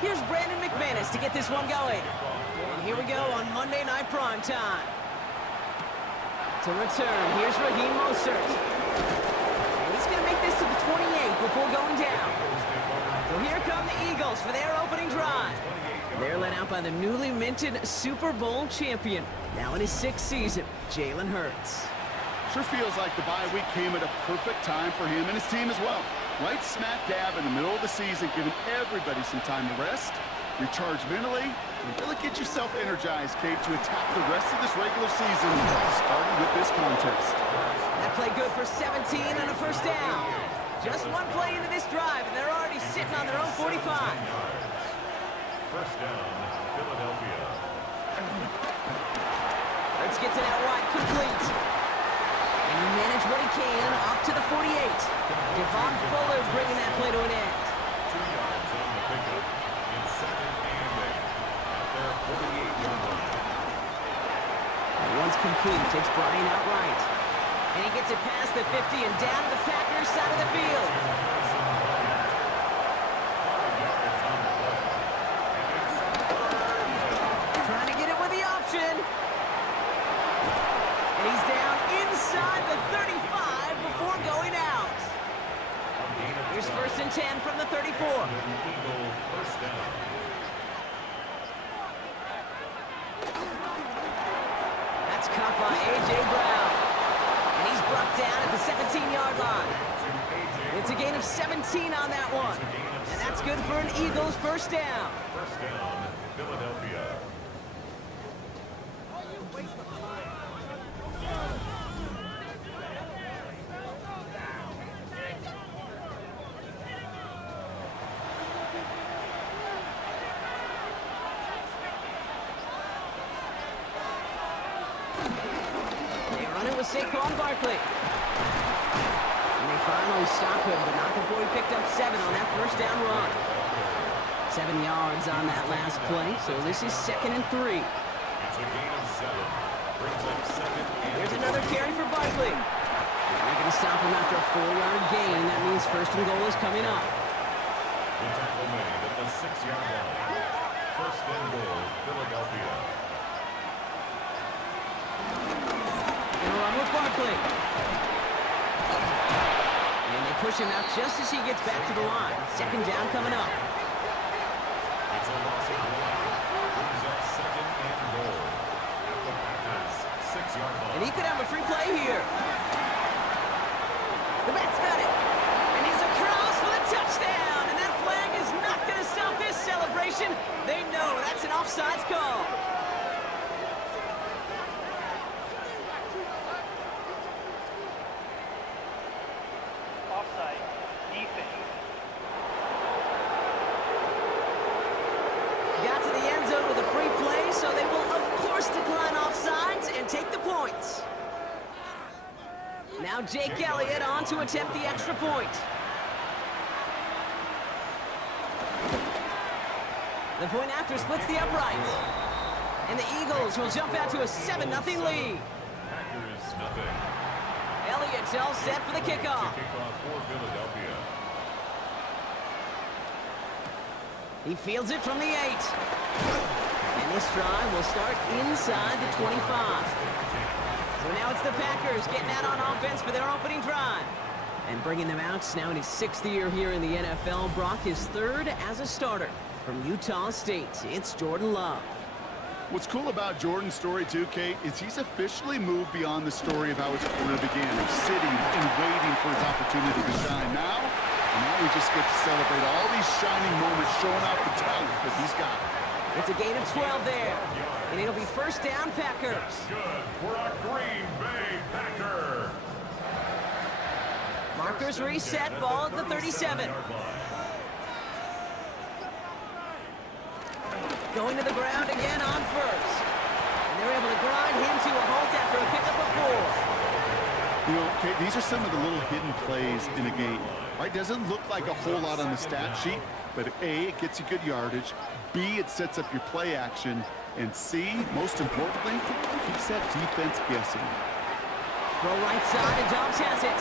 Here's Brandon McManus to get this one going. And here we go on Monday Night Prime Time. To return, here's Raheem Mostert. And he's going to make this to the 28 before going down. So here come the Eagles for their opening drive. They're led out by the newly minted Super Bowl champion, now in his 6th season, Jalen Hurts. Sure feels like the bye week came at a perfect time for him and his team as well. Right smack dab in the middle of the season, giving everybody some time to rest, recharge mentally, and really get yourself energized, Kate, to attack the rest of this regular season, starting with this contest. That play good for 17 and a first down. Just one play into this drive, and they're already sitting on their own 45. First down, Philadelphia. Let's get to that wide complete. And he managed what he can up to the 48. Devon Bullard bringing that play to an end. 2 yards on the pickup in 2nd and 8 at their 48-yard line. And once complete, takes Brian out right. And he gets it past the 50 and down to the Packers side of the field. Trying to get it with the option. And he's down inside the 35 before going out. Here's 1st and 10 from the 34. Eagle first down. That's caught by A.J. Brown. And he's brought down at the 17-yard line. It's a gain of 17 on that one. And that's good for an Eagles first down. First down, Philadelphia. Saquon Barkley. And they finally stop him, but not before he picked up 7 on that first down run. 7 yards on that last play, so this is 2nd and 3. It's a gain of 7. Brings up 2nd and There's another carry for Barkley. And they're going to stop him after a 4-yard gain. That means 1st and goal is coming up. The tackle made at the 6-yard line. 1st and goal, Philadelphia. Run with Barkley. And they push him out just as he gets back to the line. 2nd down coming up. It's a loss of 1. Brings up 2nd and goal. At the Packers, 6-yard line. And he could have a free play here. The back's got it. And he's across for the touchdown. And that flag is not going to stop this celebration. They know that's an offsides call. Got to the end zone with a free play, so they will, of course, decline offsides and take the points. Now Jake Elliott on to attempt the extra point. The point after splits the uprights. And the Eagles will jump out to a 7-0 lead. Packers, nothing. Elliott's all set for the kickoff. Kickoff for Philadelphia. He fields it from the 8. And this drive will start inside the 25. So now it's the Packers getting out on offense for their opening drive. And bringing them out now in his 6th year here in the NFL. Brock his 3rd as a starter from Utah State. It's Jordan Love. What's cool about Jordan's story too, Kate, is he's officially moved beyond the story of how his career began, of sitting and waiting for his opportunity to shine. Now we just get to celebrate all these shining moments, showing off the talent that he's got. It's a gain of 12 there. And it'll be 1st down, Packers. Good for a Green Bay Packer. Markers reset, ball at the 37. Going to the ground again on 1st. And they're able to grind him to a halt after a pickup of 4. You know, Kate, these are some of the little hidden plays in a game. Right? Doesn't look like a whole lot on the stat sheet, but A, it gets you good yardage. B, it sets up your play action. And C, most importantly, keeps that defense guessing. Throw right side, and Dobbs has it.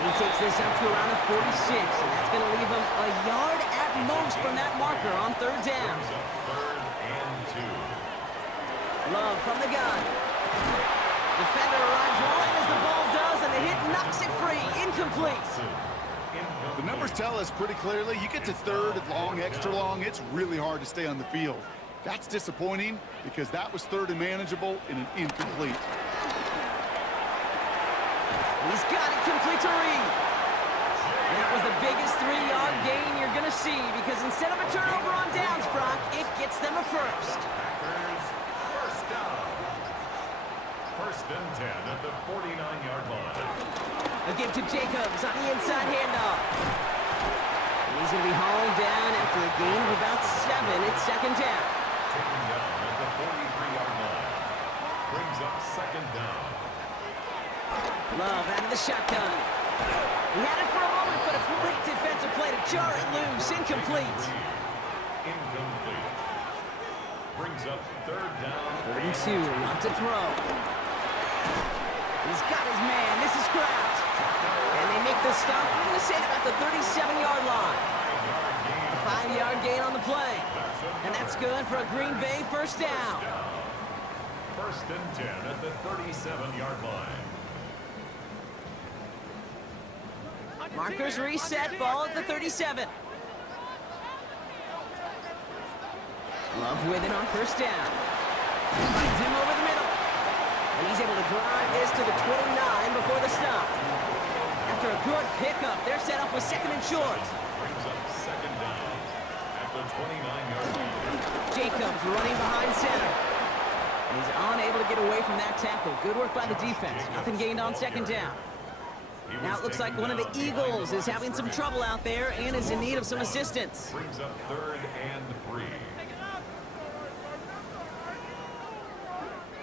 He takes this up to around the 46, and that's going to leave him a yard at most from that marker on third down. Brings up third and 2. Love from the gun. Defender arrives right as the ball does, and the hit knocks it free. Incomplete. The numbers tell us pretty clearly, you get to third and long, extra long, it's really hard to stay on the field. That's disappointing because that was third and manageable in an incomplete. He's got it complete to Reed. That was the biggest 3-yard gain you're going to see because instead of a turnover on downs, Brock, it gets them a first. Packers, first down. First and 10 at the 49-yard line. A give to Jacobs on the inside handoff. And he's going to be hauled down after a gain of about 7. It's second down. Taken down at the 43-yard line. Brings up second down. Love out of the shotgun. He had it for a moment, but a great defensive play to jar it loose. Incomplete. Incomplete. Brings up third down. Third and 2, not to throw. He's got his man. This is Kraft. And they make the stop. I'm going to say about the 37-yard line. A 5-yard gain on the play. And that's good for a Green Bay first down. First and 10 at the 37-yard line. Markers reset, ball at the 37. Love with it on first down. Finds him over the middle. And he's able to drive this to the 29 before the stop. After a good pickup, they're set up with second and short. Brings up second down at the 29-yard line. Jacobs running behind center. And he's unable to get away from that tackle. Good work by the defense. Nothing gained on second down. Now it looks like one of the Eagles is having some trouble out there and is in need of some assistance. Brings up third and 3.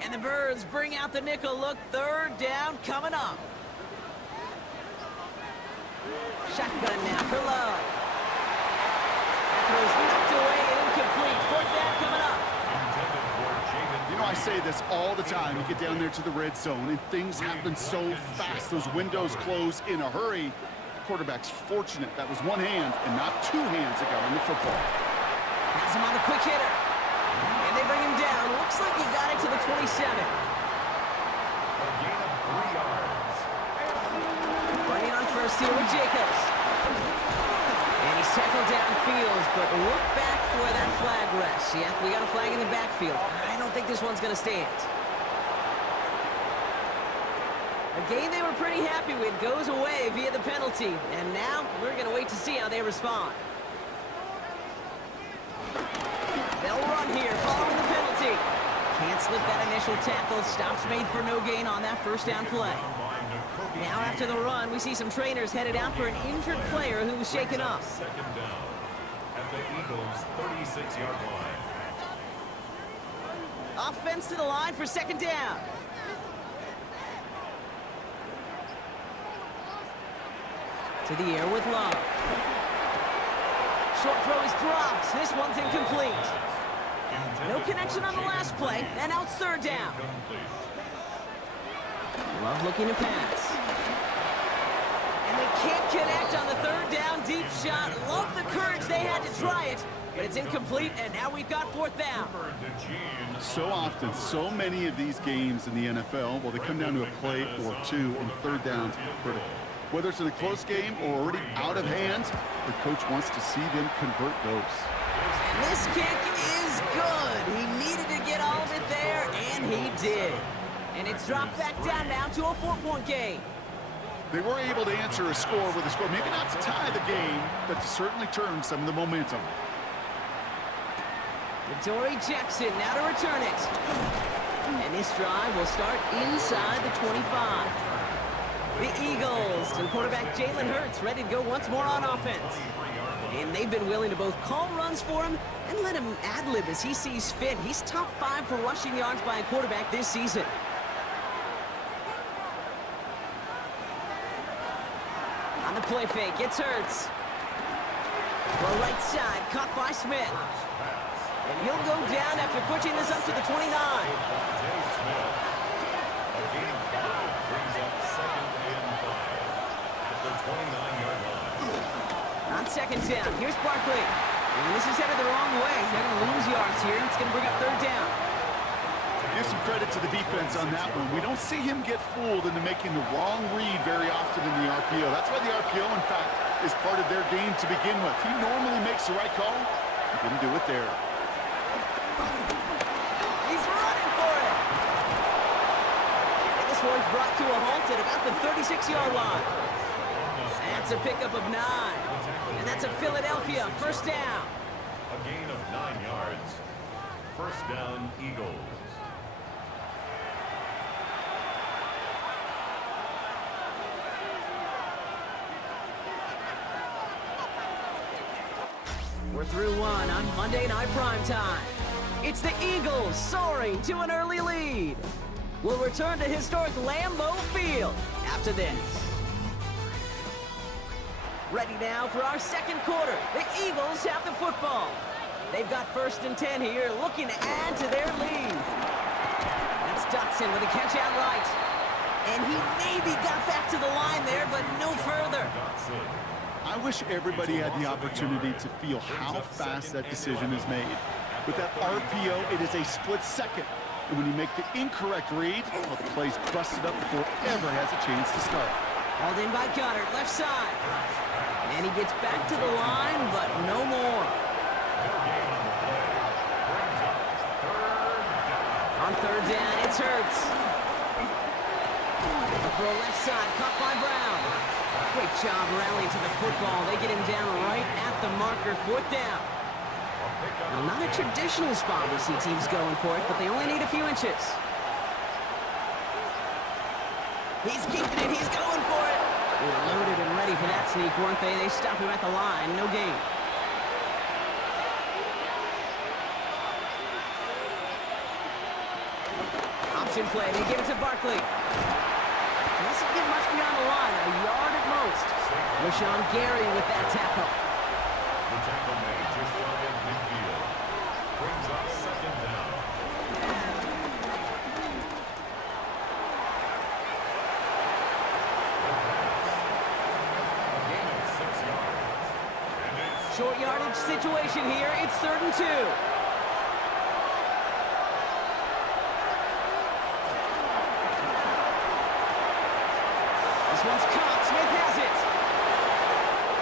And the Birds bring out the nickel look. Third down coming up. Shotgun now for Love. That throw's knocked away and incomplete. Fourth down coming up. Intended for Jacob. You know, I say this all the time. You get down there to the red zone, and things happen so fast. Those windows close in a hurry. Quarterback's fortunate that was one hand and not two hands ago in the football. Has him on the quick hitter. And they bring him down. Looks like he got it to the 27. A gain of 3 yards. Running on first here with Jacobs. And he's tackled downfield, but look back where that flag rests. Yeah, we got a flag in the backfield. I don't think this one's going to stand. A game they were pretty happy with goes away via the penalty. And now we're going to wait to see how they respond. They'll run here following the penalty. Can't slip that initial tackle. Stops made for no gain on that first down play. Now after the run, we see some trainers headed out for an injured player who was shaken up. Second down at the Eagles' 36-yard line. Offense to the line for second down. To the air with Love. Short throw is dropped. This one's incomplete. No connection on the last play, and now it's third down. Love looking to pass. And they can't connect on the third down deep shot. Love the courage they had to try it, but it's incomplete, and now we've got fourth down. So often, so many of these games in the NFL, well, they come down to a play or two, and third downs are critical. Whether it's in a close game or already out of hand, the coach wants to see them convert those. And this kick is good. He needed to get all of it there, and he did. And it's dropped back down now to a 4-point game. They were able to answer a score with a score, maybe not to tie the game, but to certainly turn some of the momentum. Dory Jackson now to return it. And this drive will start inside the 25. The Eagles and quarterback Jalen Hurts ready to go once more on offense. And they've been willing to both call runs for him and let him ad-lib as he sees fit. He's top 5 for rushing yards by a quarterback this season. On the play fake, it's Hurts. Well, right side, caught by Smith. And he'll go down after pushing this up to the 29. On second down, here's Barkley. And this is headed the wrong way. They're going to lose yards here. It's going to bring up third down. Give some credit to the defense on that one. We don't see him get fooled into making the wrong read very often in the RPO. That's why the RPO, in fact, is part of their game to begin with. He normally makes the right call. He didn't do it there. He's running for it. And this one's brought to a halt at about the 36-yard line. That's a pickup of 9. And that's a Philadelphia first down. A gain of 9 yards. First down, Eagles. We're through one on Monday Night Primetime. It's the Eagles soaring to an early lead. We'll return to historic Lambeau Field after this. Ready now for our second quarter. The Eagles have the football. They've got 1st and 10 here, looking to add to their lead. That's Dotson with a catch out right. And he maybe got back to the line there, but no further. I wish everybody had the opportunity to feel how fast that decision is made. With that RPO, it is a split second. And when you make the incorrect read, well, the play's busted up before it ever has a chance to start. Hauled in by Goddard, left side. And he gets back to the line, but no more. On third down, it's Hurts. The throw left side, caught by Brown. Great job rallying to the football. They get him down right at the marker, 4th down. Now, not a traditional spot we see teams going for it, but they only need a few inches. He's keeping it, he's going for it. They were loaded and ready for that sneak, weren't they? They stop him at the line, no gain. Option play, they give it to Barkley. Doesn't get much beyond the line, a yard at most. Rashawn Gary with that tackle. The tackle made just short of midfield. Brings up 2nd down. A gain of 6 yards. And it's Short yardage situation here. It's 3rd and 2. This one's caught. Smith has it.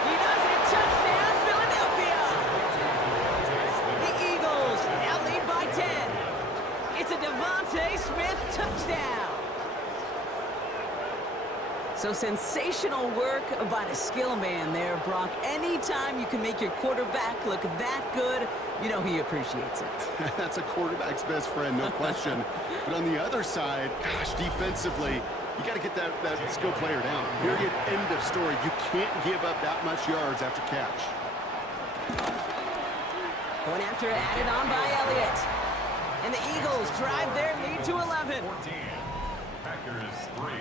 He does it. Touchdown, Philadelphia. The Eagles now lead by 10. It's a Devontae Smith touchdown. So sensational work by the skill man there, Brock. Anytime you can make your quarterback look that good, you know he appreciates it. That's a quarterback's best friend, no question. But on the other side, gosh, defensively, you got to get that skill player down. Period, end of story. You can't give up that much yards after catch. Going after it, added on by Elliott. And the Eagles drive their lead to 11. 14. Packers 3.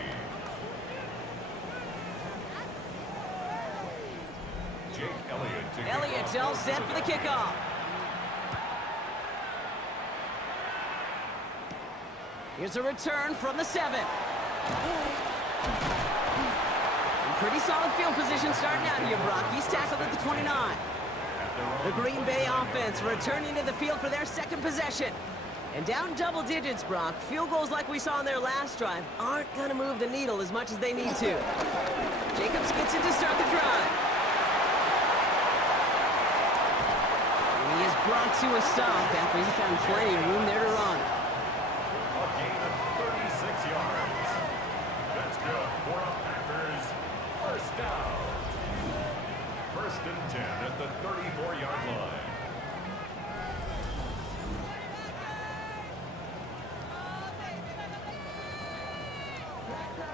Jake Elliott to kick Elliott off. all set for the kickoff. Here's a return from the 7. Pretty solid field position starting out here, Brock. He's tackled at the 29. The Green Bay offense returning to the field for their second possession. And down double digits, Brock. Field goals like we saw in their last drive aren't going to move the needle as much as they need to. Jacobs gets it to start the drive. And he is brought to a stop after he found plenty of room there to run. A gain of 36 yards. That's good for the Packers. First down. 1st and 10 at the 34-yard line.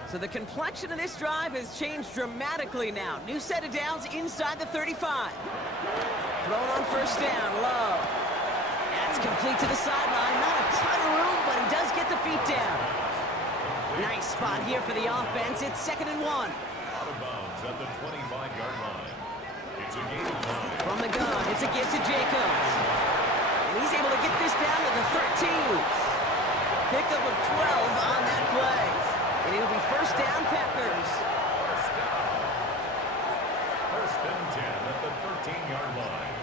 So the complexion of this drive has changed dramatically now. New set of downs inside the 35. Thrown on 1st down, low. That's complete to the sideline. Not a ton of room, but he does get the feet down. Nice spot here for the offense. It's 2nd and 1. Out of bounds at the 25-yard line. It's a gain of 9. From the gun, it's a give to Jacobs. And he's able to get this down to the 13. Pickup of 12 on that play. And it'll be 1st down, Packers. First down. 1st and 10 at the 13-yard line.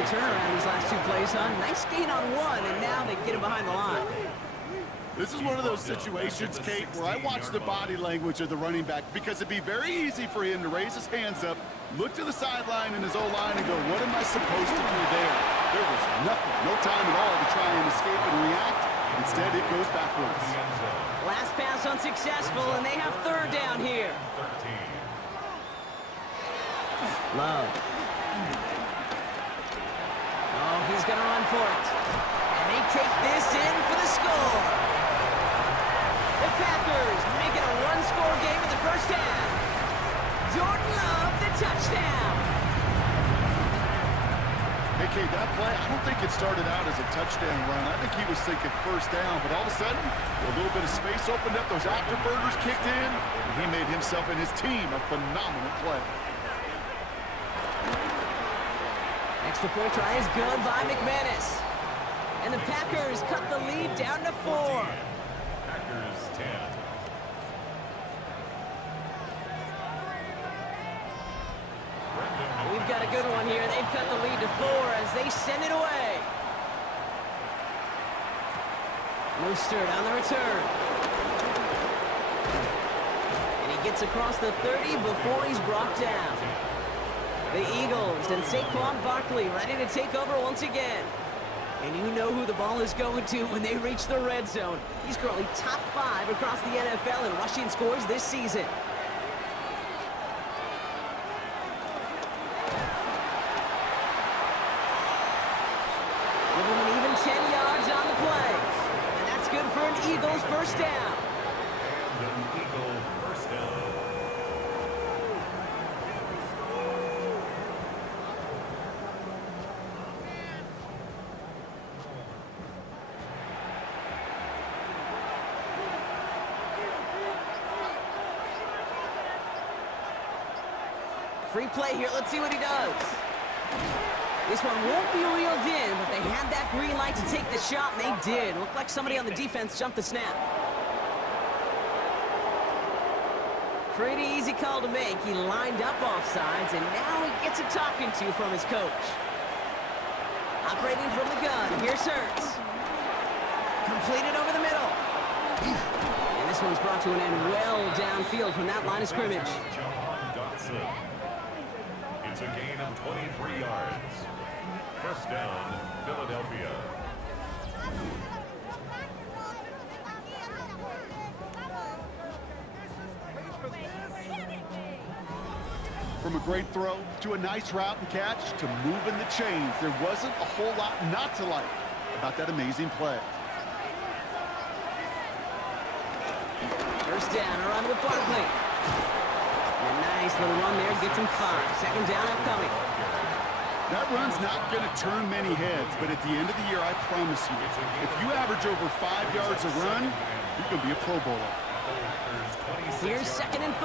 the turnaround these last 2 plays, huh? Nice gain on 1, and now they get him behind the line. This is one of those situations, Kate, where I watch the body language of the running back because it'd be very easy for him to raise his hands up, look to the sideline in his O-line and go, what am I supposed to do there? There was nothing, no time at all to try and escape and react. Instead, it goes backwards. Last pass unsuccessful, and they have 3rd down here. Love. Oh, he's going to run for it. And they take this in for the score. The Packers make it a 1-score game in the first half. Jordan Love, the touchdown. Hey, Kate, that play, I don't think it started out as a touchdown run. I think he was thinking first down, but all of a sudden, a little bit of space opened up, those afterburners kicked in, and he made himself and his team a phenomenal play. Extra point try is good by McManus. And the Packers cut the lead down to 4. Packers 10. We've got a good one here. They've cut the lead to 4 as they send it away. Mostert on the return. And he gets across the 30 before he's brought down. The Eagles and Saquon Barkley ready to take over once again. And you know who the ball is going to when they reach the red zone. He's currently top 5 across the NFL in rushing scores this season. Give him an even 10 yards on the play. And that's good for an Eagles first down. And an Eagle first down. Free play here. Let's see what he does. This one won't be reeled in, but they had that green light to take the shot, and they did. Looked like somebody on the defense jumped the snap. Pretty easy call to make. He lined up offsides, and now he gets a talking to from his coach. Operating from the gun. Here's Hurts. Completed over the middle. And this one's brought to an end well downfield from that line of scrimmage. It's a gain of 23 yards. First down, Philadelphia. From a great throw to a nice route and catch to moving the chains, there wasn't a whole lot not to like about that amazing play. First down, around with Barkley. A nice little run there, gets him 5. Second down upcoming. That run's not going to turn many heads, but at the end of the year, I promise you, if you average over 5 yards a run, you're going to be a Pro Bowler. Here's 2nd and 5.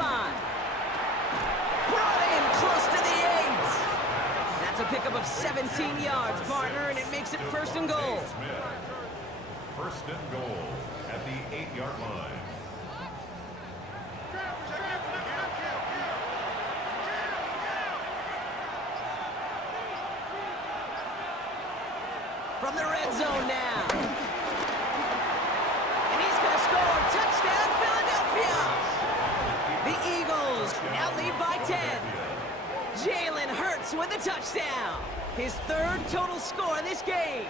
Brought in close to the 8. That's a pickup of 17 yards, partner, and it makes it 1st and goal. First and goal at the 8-yard line. From the red zone now. And he's going to score. Touchdown, Philadelphia. The Eagles now lead by 10. Jalen Hurts with a touchdown. His 3rd total score in this game.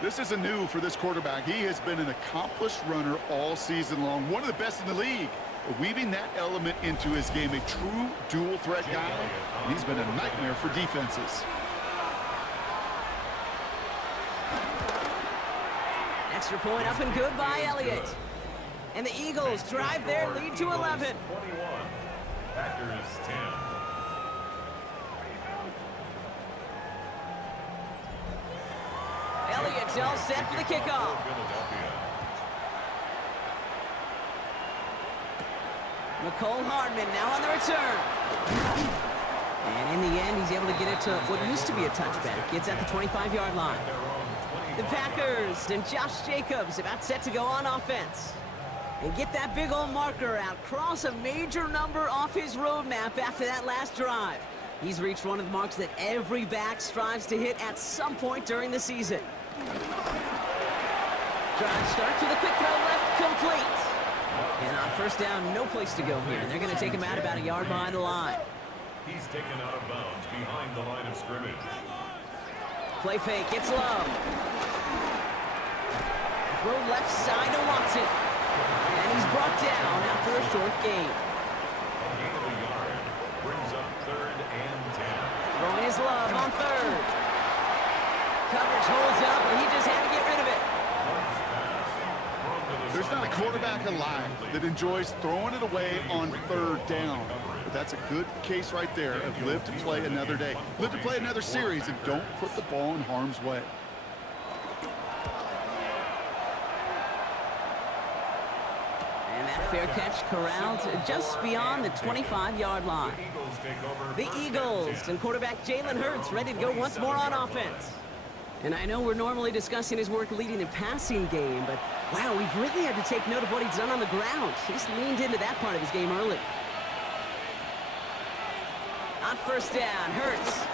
This isn't new for this quarterback. He has been an accomplished runner all season long, one of the best in the league. Weaving that element into his game, a true dual threat guy, and he's been a nightmare for defenses. Extra point up and good by Elliott. And the Eagles drive their lead to 11. 21. Packers 10. Elliott's all set for the kickoff. Nicole Hardman now on the return. And in the end, he's able to get it to what used to be a touchback. It's at the 25-yard line. The Packers and Josh Jacobs about set to go on offense. And get that big old marker out. Cross a major number off his roadmap after that last drive. He's reached one of the marks that every back strives to hit at some point during the season. Drive start to the quick throw left, complete. And on first down, no place to go here. They're going to take him out about a yard behind the line. He's taken out of bounds behind the line of scrimmage. Play fake, it's Love. Throw left side to Watson. And he's brought down after a short gain. A gain of a yard brings up 3rd and 10. Throwing his Love on 3rd. Coverage holds up, but he just had to get rid of it. There's not a quarterback alive that enjoys throwing it away on 3rd down. But that's a good case right there of live to play another day. Live to play another series and don't put the ball in harm's way. And that fair catch corralled just beyond the 25-yard line. The Eagles and quarterback Jalen Hurts ready to go once more on offense. And I know we're normally discussing his work leading the passing game, but wow, we've really had to take note of what he's done on the ground. He's leaned into that part of his game early. On first down, Hurts.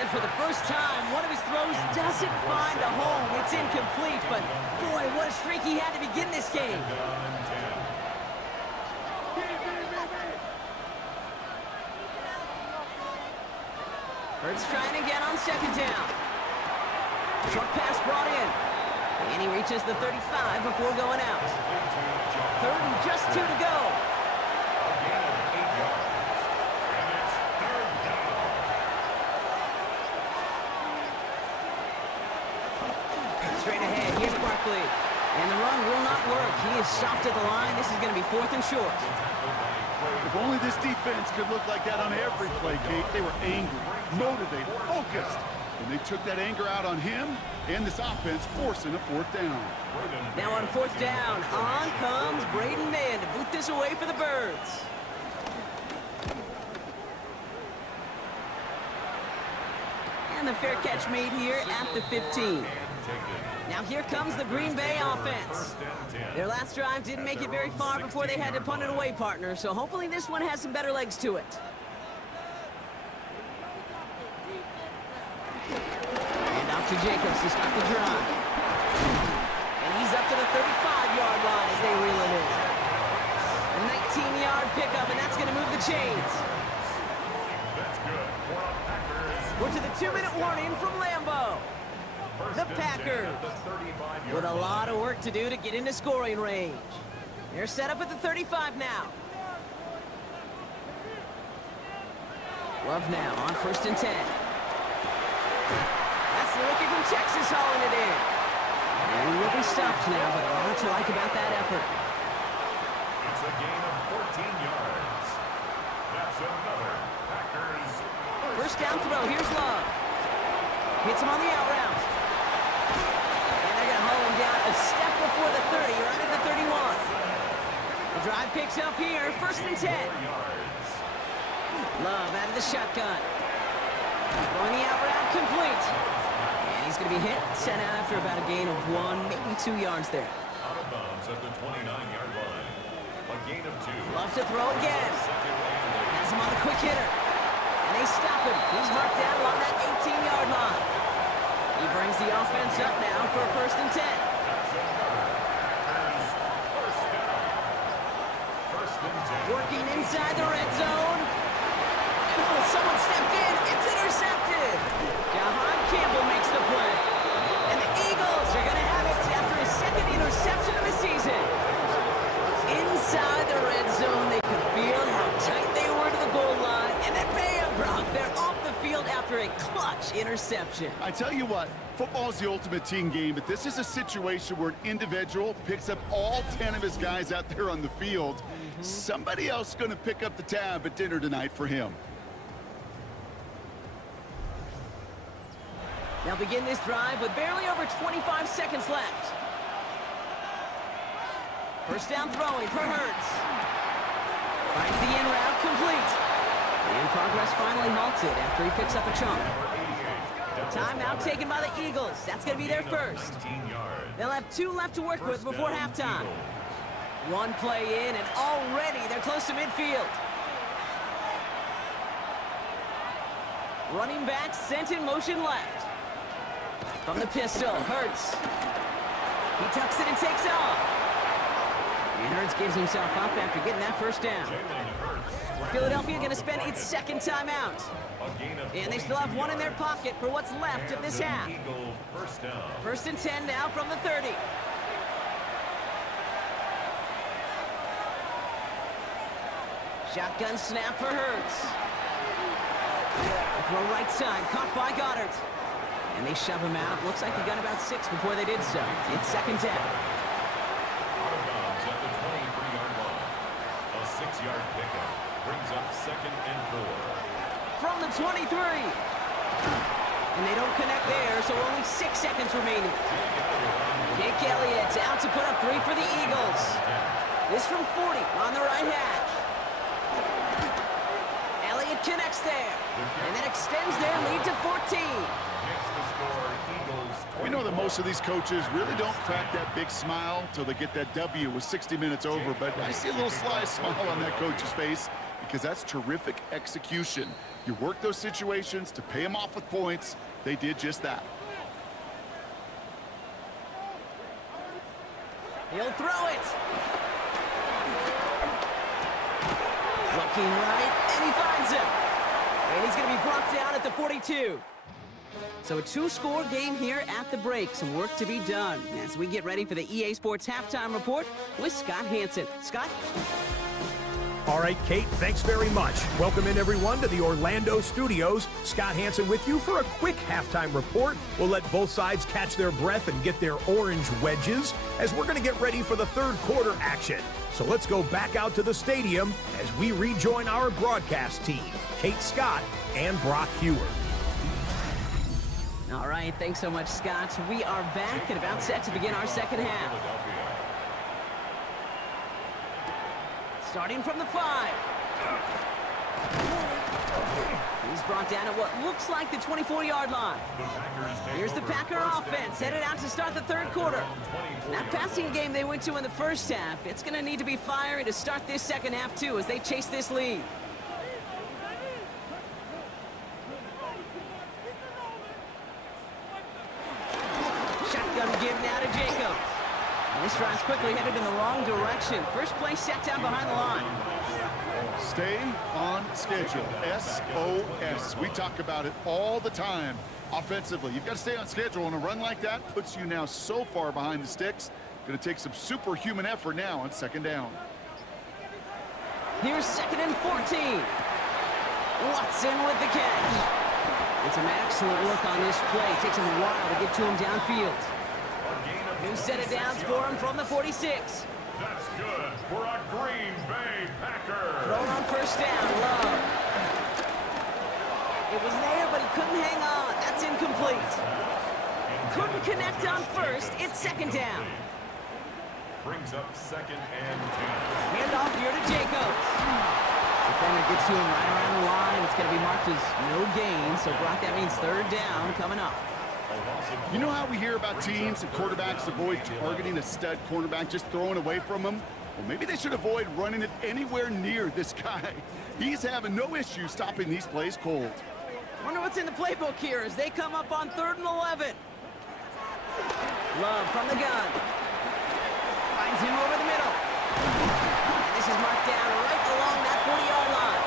And for the first time, one of his throws doesn't find a home. It's incomplete, but boy, what a streak he had to begin this game. Hurts trying again on second down. Short pass brought in. And he reaches the 35 before going out. 3rd and just 2 to go. Straight ahead, here's Barkley. And the run will not work. He is stopped at the line. This is going to be 4th and short. If only this defense could look like that on every play, Kate. They were angry, motivated, focused. And they took that anger out on him and this offense, forcing a 4th down. Now on 4th down, on comes Braden Mann to boot this away for the Birds. And the fair catch made here at the 15. Now here comes the Green Bay offense. Their last drive didn't make it very far before they had to punt it away, partner, so hopefully this one has some better legs to it. And off to Jacobs to start the drive. And he's up to the 35-yard line as they reel it in. A 19-yard pickup, and that's going to move the chains. That's good. We're to the 2-minute warning from Lambeau. The Packers with a lot of work to do to get into scoring range. They're set up at the 35 now. Love now on 1st and 10. That's the rookie from Texas hauling it in. And he will be stopped now, but a lot to like about that effort. It's a gain of 14 yards. That's another Packers. First down throw, here's Love. Hits him on the out route. And they're going to haul him down a step before the 30, right at the 31. The drive picks up here, 1st and 10. Love out of the shotgun. Going the out route, complete. And he's going to be hit, sent out after about a gain of 1, maybe 2 yards there. Out of bounds at the 29-yard line. A gain of 2. Loves to throw again. Has him on a quick hitter. And they stop him. He's marked down along that 18-yard line. He brings the offense up now for a 1st and 10. Working inside the red zone. And oh, someone stepped in. It's intercepted. Jahan Campbell makes the play. And the Eagles are going to have it after his 2nd interception of the season. Inside the red zone, they could feel how tight they were to the goal line. And then bam, Brock, they're off the field after a clutch interception. I tell you what, football is the ultimate team game, but this is a situation where an individual picks up all 10 of his guys out there on the field. Somebody else is going to pick up the tab at dinner tonight for him. They'll begin this drive with barely over 25 seconds left. First down throwing for Hurts. Finds the in route, complete. And progress finally halted after he picks up a chunk. Timeout taken by the Eagles. That's going to be their first. They'll have 2 left to work with before halftime. 1 play in, and already they're close to midfield. Running back sent in motion left. From the pistol, Hurts. He tucks it and takes off. And Hurts gives himself up after getting that first down. Philadelphia going to spend its second timeout. And they still have one in their pocket for what's left of this half. First and 10 now from the 30. Shotgun snap for Hurts. Throw right side, caught by Goddard. And they shove him out. Looks like he got about 6 before they did so. It's second down. Out of bounds at the 23-yard line. A 6-yard pickup brings up second and 4. From the 23. And they don't connect there, so only 6 seconds remaining. Jake Elliott out to put up 3 for the Eagles. This from 40 on the right hash. Elliott connects there, and then extends their lead to 14. We know that most of these coaches really don't crack that big smile till they get that W with 60 minutes over, but I see a little sly smile on that coach's face because that's terrific execution. You work those situations to pay them off with points. They did just that. He'll throw it. Looking right, and he finds him. And he's going to be brought down at the 42. So a 2-score game here at the break. Some work to be done as we get ready for the EA Sports Halftime Report with Scott Hansen. Scott? All right, Kate, thanks very much. Welcome in, everyone, to the Orlando studios. Scott Hansen with you for a quick halftime report. We'll let both sides catch their breath and get their orange wedges as we're going to get ready for the third quarter action. So let's go back out to the stadium as we rejoin our broadcast team, Kate Scott and Brock Hewer. All right, thanks so much, Scott. We are back and about set to begin our second half. Starting from the 5. He's brought down at what looks like the 24-yard line. Here's the Packer offense headed out to start the third quarter. That passing game they went to in the first half, it's going to need to be fiery to start this second half, too, as they chase this lead. Shotgun give now to Jacobs. And this drive's quickly headed in the wrong direction. First play set down behind the line. Stay on schedule. SOS. We talk about it all the time. Offensively, you've got to stay on schedule, and a run like that puts you now so far behind the sticks. Going to take some superhuman effort now on second down. Here's second and 14. Watson with the catch. It's an excellent look on this play. It takes him a while to get to him downfield. New set of downs for him from the 46. That's good for a Green Bay Packer. Thrown on first down, Love. It was there, but he couldn't hang on. That's incomplete. Couldn't connect on first. It's second down. Brings up second and 10. Handoff here to Jacobs. Defender gets to him right around the line. It's going to be marked as no gain. So, Brock, that means third down coming up. You know how we hear about teams and quarterbacks avoid targeting a stud cornerback, just throwing away from him? Well, maybe they should avoid running it anywhere near this guy. He's having no issue stopping these plays cold. Wonder what's in the playbook here as they come up on 3rd and 11. Love from the gun. Finds him over the middle. And this is marked down right along that 40-yard line.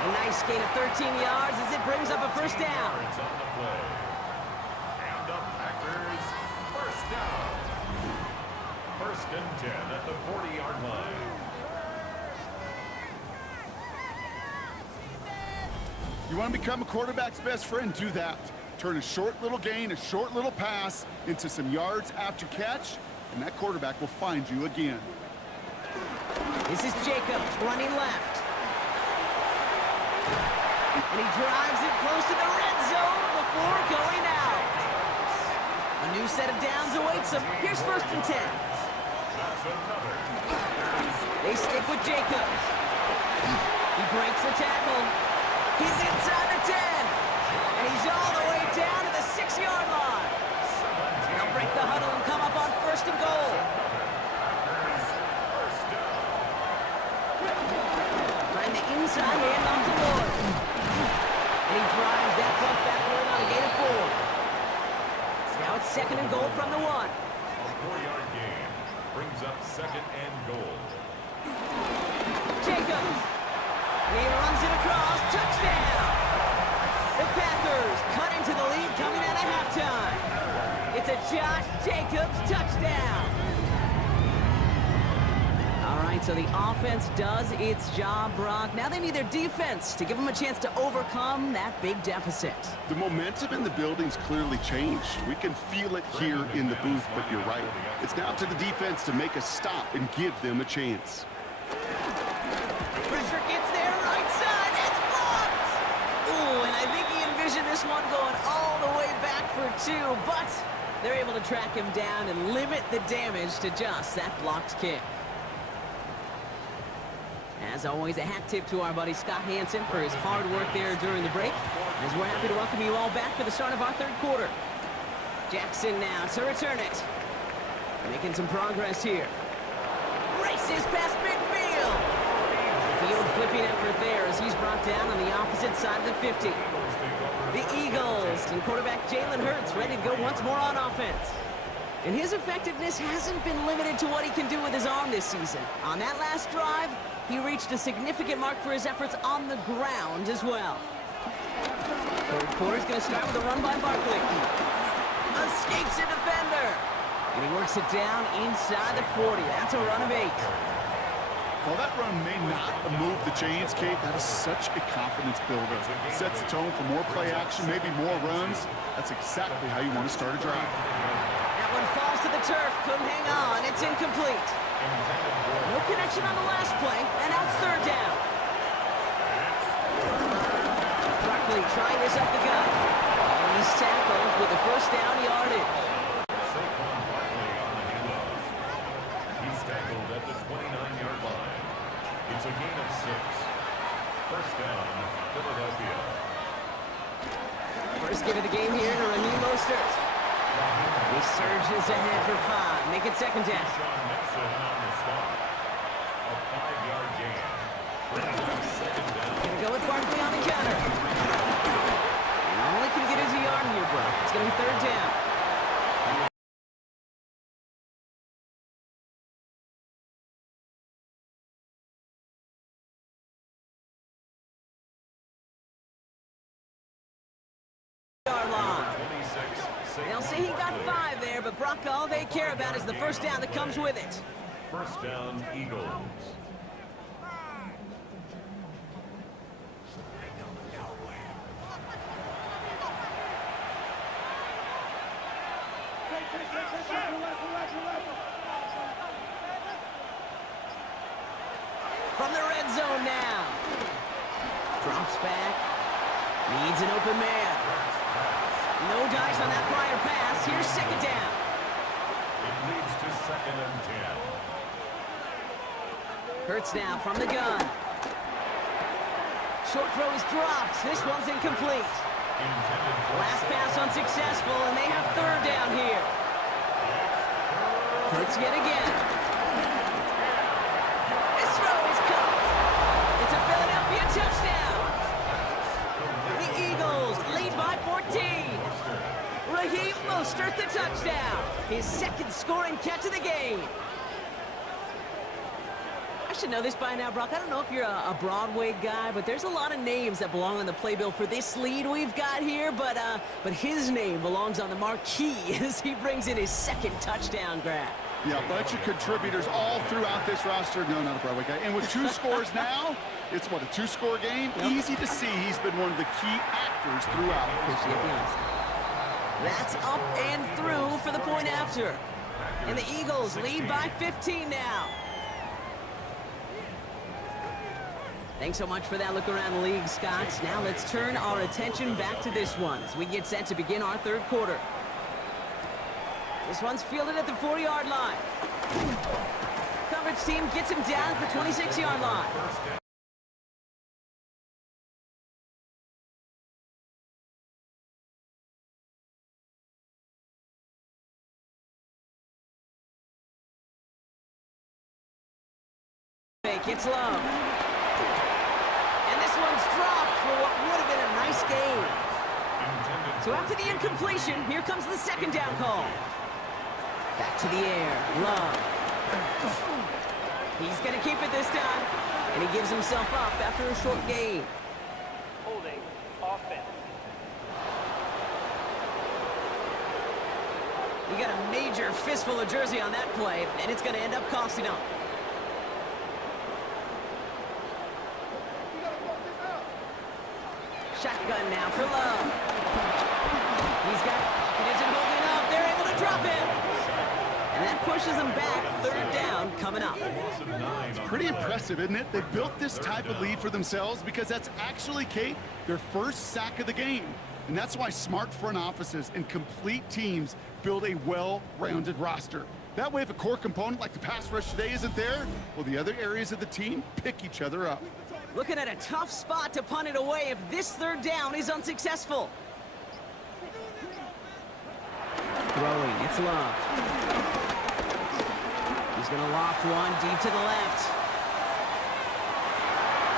A nice gain of 13 yards as it brings up a first down. First and 10 at the 40-yard line. You want to become a quarterback's best friend? Do that. Turn a short little gain, a short little pass into some yards after catch, and that quarterback will find you again. This is Jacobs running left. And he drives it close to the red zone before going out. A new set of downs awaits him. Here's first and 10. They stick with Jacobs. He breaks the tackle. He's inside the 10. And he's all the way down to the 6-yard line. They'll break the huddle and come up on first and goal. Find the inside handoff to Lord. And he drives second and goal from the 1. A 4-yard gain brings up second and goal. Jacobs. And he runs it across. Touchdown. The Packers cut into the lead coming out of halftime. It's a Josh Jacobs touchdown. All right, so the offense does its job, Brock. Now they need their defense to give them a chance to overcome that big deficit. The momentum in the building's clearly changed. We can feel it here in the booth, but you're right. It's now to the defense to make a stop and give them a chance. Pressure gets there, right side, it's blocked! Ooh, and I think he envisioned this one going all the way back for 2, but they're able to track him down and limit the damage to just that blocked kick. As always, a hat tip to our buddy Scott Hansen for his hard work there during the break, as we're happy to welcome you all back for the start of our third quarter. Jackson now to return it. Making some progress here. Races past midfield. Field flipping effort there as he's brought down on the opposite side of the 50. The Eagles and quarterback Jalen Hurts ready to go once more on offense. And his effectiveness hasn't been limited to what he can do with his arm this season. On that last drive, he reached a significant mark for his efforts on the ground as well. Third quarter's going to start with a run by Barkley. Escapes a defender. And he works it down inside the 40. That's a run of 8. While that run may not move the chains, Kate, that is such a confidence builder. Sets the tone for more play action, maybe more runs. That's exactly how you want to start a drive. That one falls to the turf. Couldn't hang on. It's incomplete. No connection on the last play, and now it's third down. Barkley trying this up the gut. And he's tackled with the first down yardage. Saquon Barkley on the handoff. He's tackled at the 29-yard line. It's a gain of 6. First down, Philadelphia. First give of the game here to Raheem Mostert. He surges ahead for 5. Make it second down. Sean Mixon on the stop. A 5-yard gain. Brings up second down. Gonna go with Barkley on the counter. And all he can get is a yard here, bro. It's gonna be third down. Yard line. 26. They'll say he got 5 there, but Brock, all they care about is the first down that comes with it. First down, Eagles. From the red zone now. Drops back. Needs an open man. No dice on that prior pass. Here's second down. It leads to second and 10. Hurts now from the gun. Short throw is dropped. This one's incomplete. Last pass unsuccessful, and they have third down here. Hurts yet again. This throw is caught. It's a Philadelphia touchdown. The Eagles lead by 14. Raheem Mostert the touchdown. His second scoring catch of the game. I should know this by now, Brock. I don't know if you're a Broadway guy, but there's a lot of names that belong on the playbill for this lead we've got here, but his name belongs on the marquee as he brings in his second touchdown grab. Yeah, a bunch of contributors all throughout this roster. No, not a Broadway guy. And with 2 scores now, it's what, a 2-score game? Yep. Easy to see he's been one of the key actors throughout. Appreciate the honesty. That's up and through for the point after. And the Eagles lead by 15 now. Thanks so much for that look around the league, Scott. Now let's turn our attention back to this one as we get set to begin our third quarter. This one's fielded at the 4-yard line. Coverage team gets him down at the 26-yard line. It's Love. And this one's dropped for what would have been a nice game. So after the incompletion, here comes the second down call. Back to the air. Love. He's going to keep it this time. And he gives himself up after a short gain. Holding offense. You got a major fistful of jersey on that play, and it's going to end up costing him. Shotgun now for Love. He's got it. Isn't holding up. They're able to drop him. And that pushes him back. Third down coming up. It's pretty impressive, isn't it? They've built this type of lead for themselves because that's actually, Kate, their first sack of the game. And that's why smart front offices and complete teams build a well-rounded roster. That way, if a core component like the pass rush today isn't there, well, the other areas of the team pick each other up. Looking at a tough spot to punt it away if this third down is unsuccessful. Throwing, it's Love. He's going to loft one deep to the left.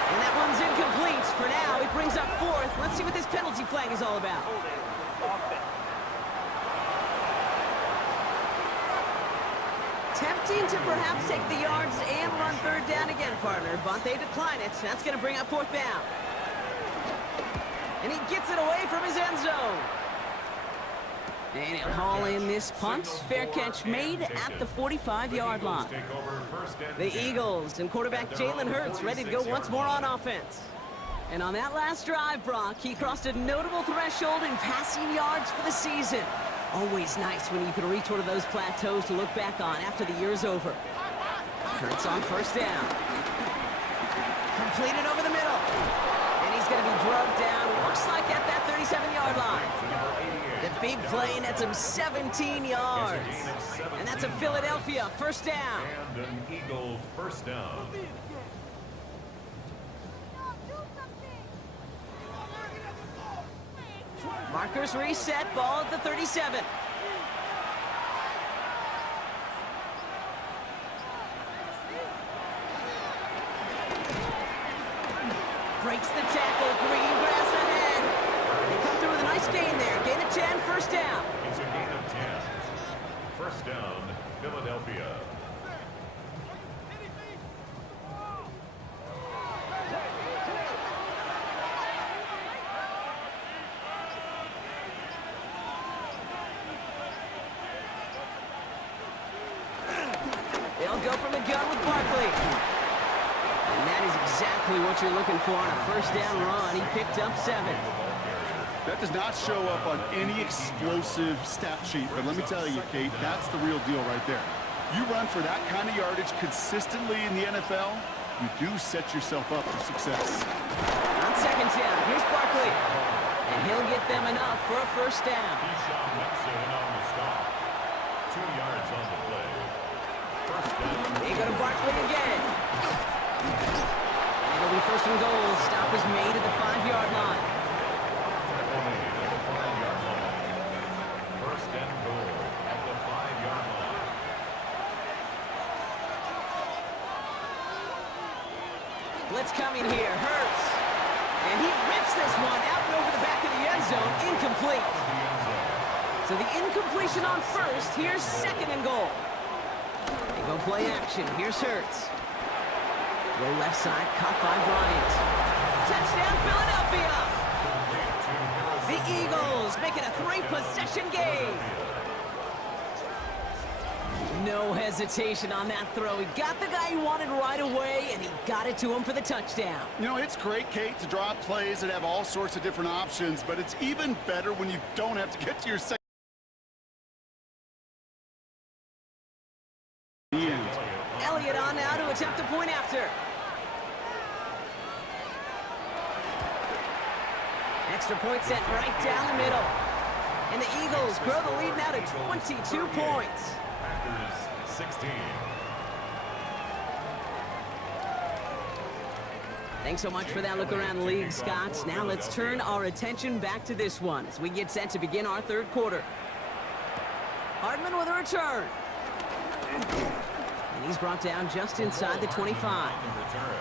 And that one's incomplete. For now, he brings up fourth. Let's see what this penalty flag is all about. Holding offense. Tempting to perhaps take the yards and run third down again, partner, but they decline it. That's going to bring up fourth down. And he gets it away from his end zone. And he'll haul in this punt. Fair catch made at the 45-yard line. The Eagles and quarterback Jalen Hurts ready to go once more on offense. And on that last drive, Brock, he crossed a notable threshold in passing yards for the season. Always nice when you can reach one of those plateaus to look back on after the year's over. Hurts on first down. Completed over the middle. And he's going to be drugged down, looks like at that 37-yard line. The big play nets him 17 yards. And that's a Philadelphia first down. And an Eagle first down. Markers reset, ball at the 37. Breaks the tackle, green grass ahead. They come through with a nice gain there. Gain of 10, first down. It's a gain of 10. First down, Philadelphia. They'll go from the gun with Barkley. And that is exactly what you're looking for on a first down run. He picked up 7. That does not show up on any explosive stat sheet, but let me tell you, Kate, that's the real deal right there. You run for that kind of yardage consistently in the NFL, you do set yourself up for success. On second down, here's Barkley. And he'll get them enough for a first down. Keyshawn Watson on the stop. 2 yards on the play. First down. They go to Barkley again. And it'll be first and goal. Stop is made at the 5-yard line. First and goal at the 5-yard line. Blitz coming here. Hurts. And he rips this one out and over the back of the end zone. Incomplete. So the incompletion on first. Here's second and goal. They go play action. Here's Hurts. Low left side, caught by Bryant. Touchdown, Philadelphia! The Eagles making a 3-possession game. No hesitation on that throw. He got the guy he wanted right away, and he got it to him for the touchdown. You know, it's great, Kate, to draw up plays that have all sorts of different options, but it's even better when you don't have to get to your second. Elliott on now to attempt a point after. Extra point set right down the middle. And the Eagles grow the lead now to 22 points. Packers 16. Thanks so much for that look around the league, Scott. Now let's turn our attention back to this one as we get set to begin our third quarter. Hardman with a return. And he's brought down just inside the 25. Return.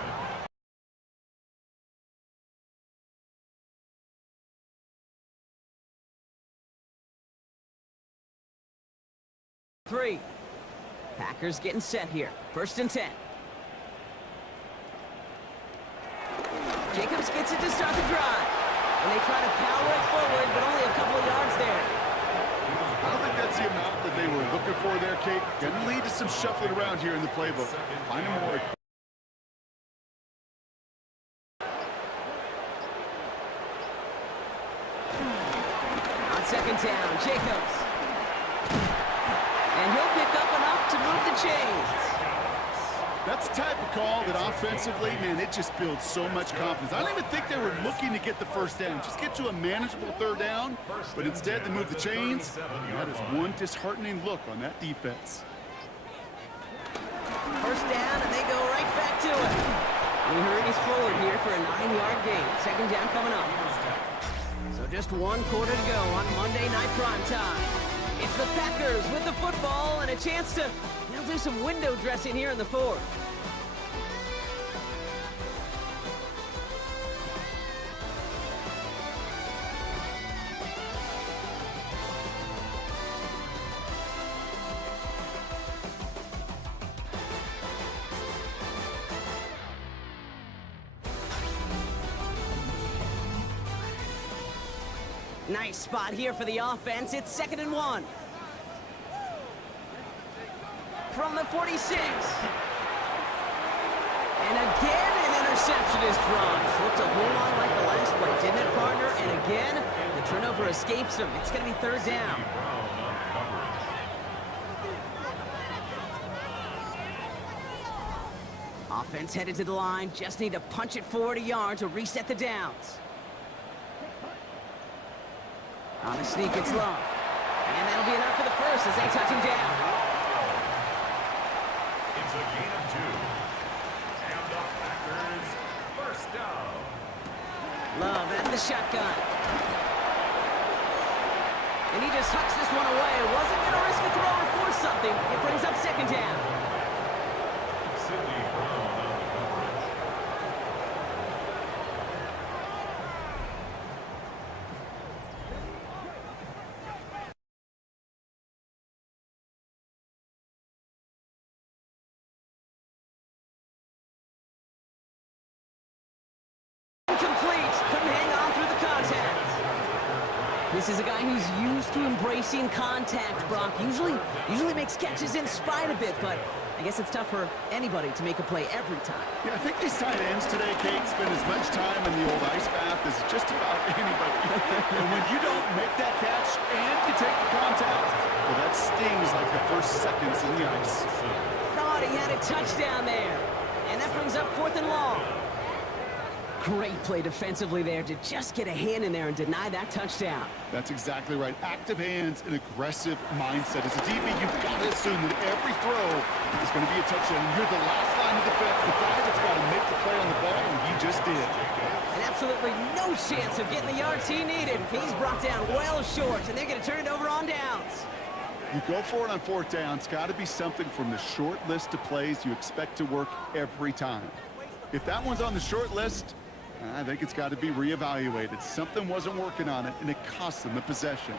3. Packers getting set here. 1st and 10. Jacobs gets it to start the drive. And they try to power it forward, but only a couple of yards there. I don't think that's the amount that they were looking for there, Kate. Going to lead to some shuffling around here in the playbook. Finding more. On 2nd down, Jacobs. And he'll pick up enough to move the chains. That's the type of call that offensively, man, it just builds so much confidence. I don't even think they were looking to get the 1st down. Just get to a manageable 3rd down, but instead they move the chains. And that is one disheartening look on that defense. 1st down, and they go right back to it. We heard he's forward here for a 9-yard gain. 2nd down coming up. So just 1 quarter to go on Monday Night Prime Time. It's the Packers with the football and a chance to do some window dressing here in the 4th. Nice spot here for the offense. It's 2nd and 1. From the 46. And again, an interception is dropped. Looked a whole lot like the last play, didn't it, partner? And again, the turnover escapes him. It's going to be 3rd down. Offense headed to the line. Just need to punch it forward a yard to reset the downs. On the sneak, it's Love. And that'll be enough for the 1st as they touch him down. It's a gain of 2. And the Packers, 1st down. Love at the shotgun. And he just hucks this one away. Wasn't going to risk a throw or force something. It brings up 2nd down. Sidney Brown on the coverage. This is a guy who's used to embracing contact, Brock. Usually makes catches in spite of it, but I guess it's tough for anybody to make a play every time. Yeah, I think these tight ends today, Kate, spend as much time in the old ice bath as just about anybody. And when you don't make that catch and you take the contact, well, that stings like the first seconds in the ice. Thought he had a touchdown there. And that brings up 4th and long. Great play defensively there to just get a hand in there and deny that touchdown. That's exactly right. Active hands and aggressive mindset. As a DB, you've got to assume that every throw is going to be a touchdown. And you're the last line of defense, the guy that's got to make the play on the ball, and he just did. And absolutely no chance of getting the yards he needed. He's brought down well short, and they're going to turn it over on downs. You go for it on 4th down. It's got to be something from the short list of plays you expect to work every time. If that one's on the short list, I think it's got to be reevaluated. Something wasn't working on it, and it cost them the possession.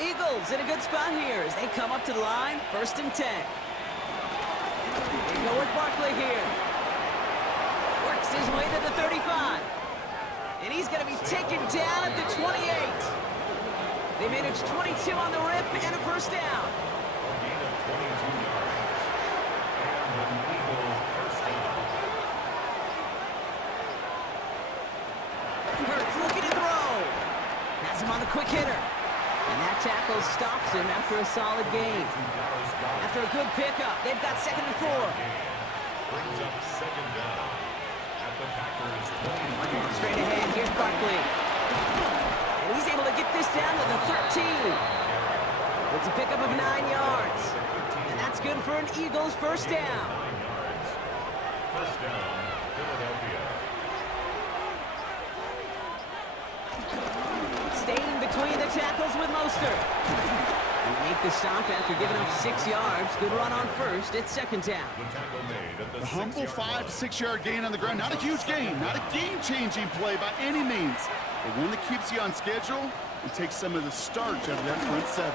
Eagles in a good spot here as they come up to the line. 1st and 10. They go with Barkley here. Works his way to the 35. And he's going to be taken down at the 28. They managed 22 on the rip and a 1st down. A gain of 22 yards. And an Eagle 1st down. Hurts looking to throw. Has him on the quick hitter. And that tackle stops him after a solid gain. After a good pickup, they've got 2nd and 4. Brings up 2nd down at the Packers 23. Straight ahead, here's Barkley. And he's able to get this down to the 13. It's a pickup of 9 yards. And that's good for an Eagles 1st down. 9 yards. 1st down, Philadelphia. Staying between the tackles with Mostert. And they make the stop after giving up 6 yards. Good run on 1st. It's 2nd down. The tackle made at the A humble 6-yard 5 to 6 yard gain on the ground. Not a huge gain, not a game-changing play by any means, but one that keeps you on schedule and takes some of the starch out of that front 7.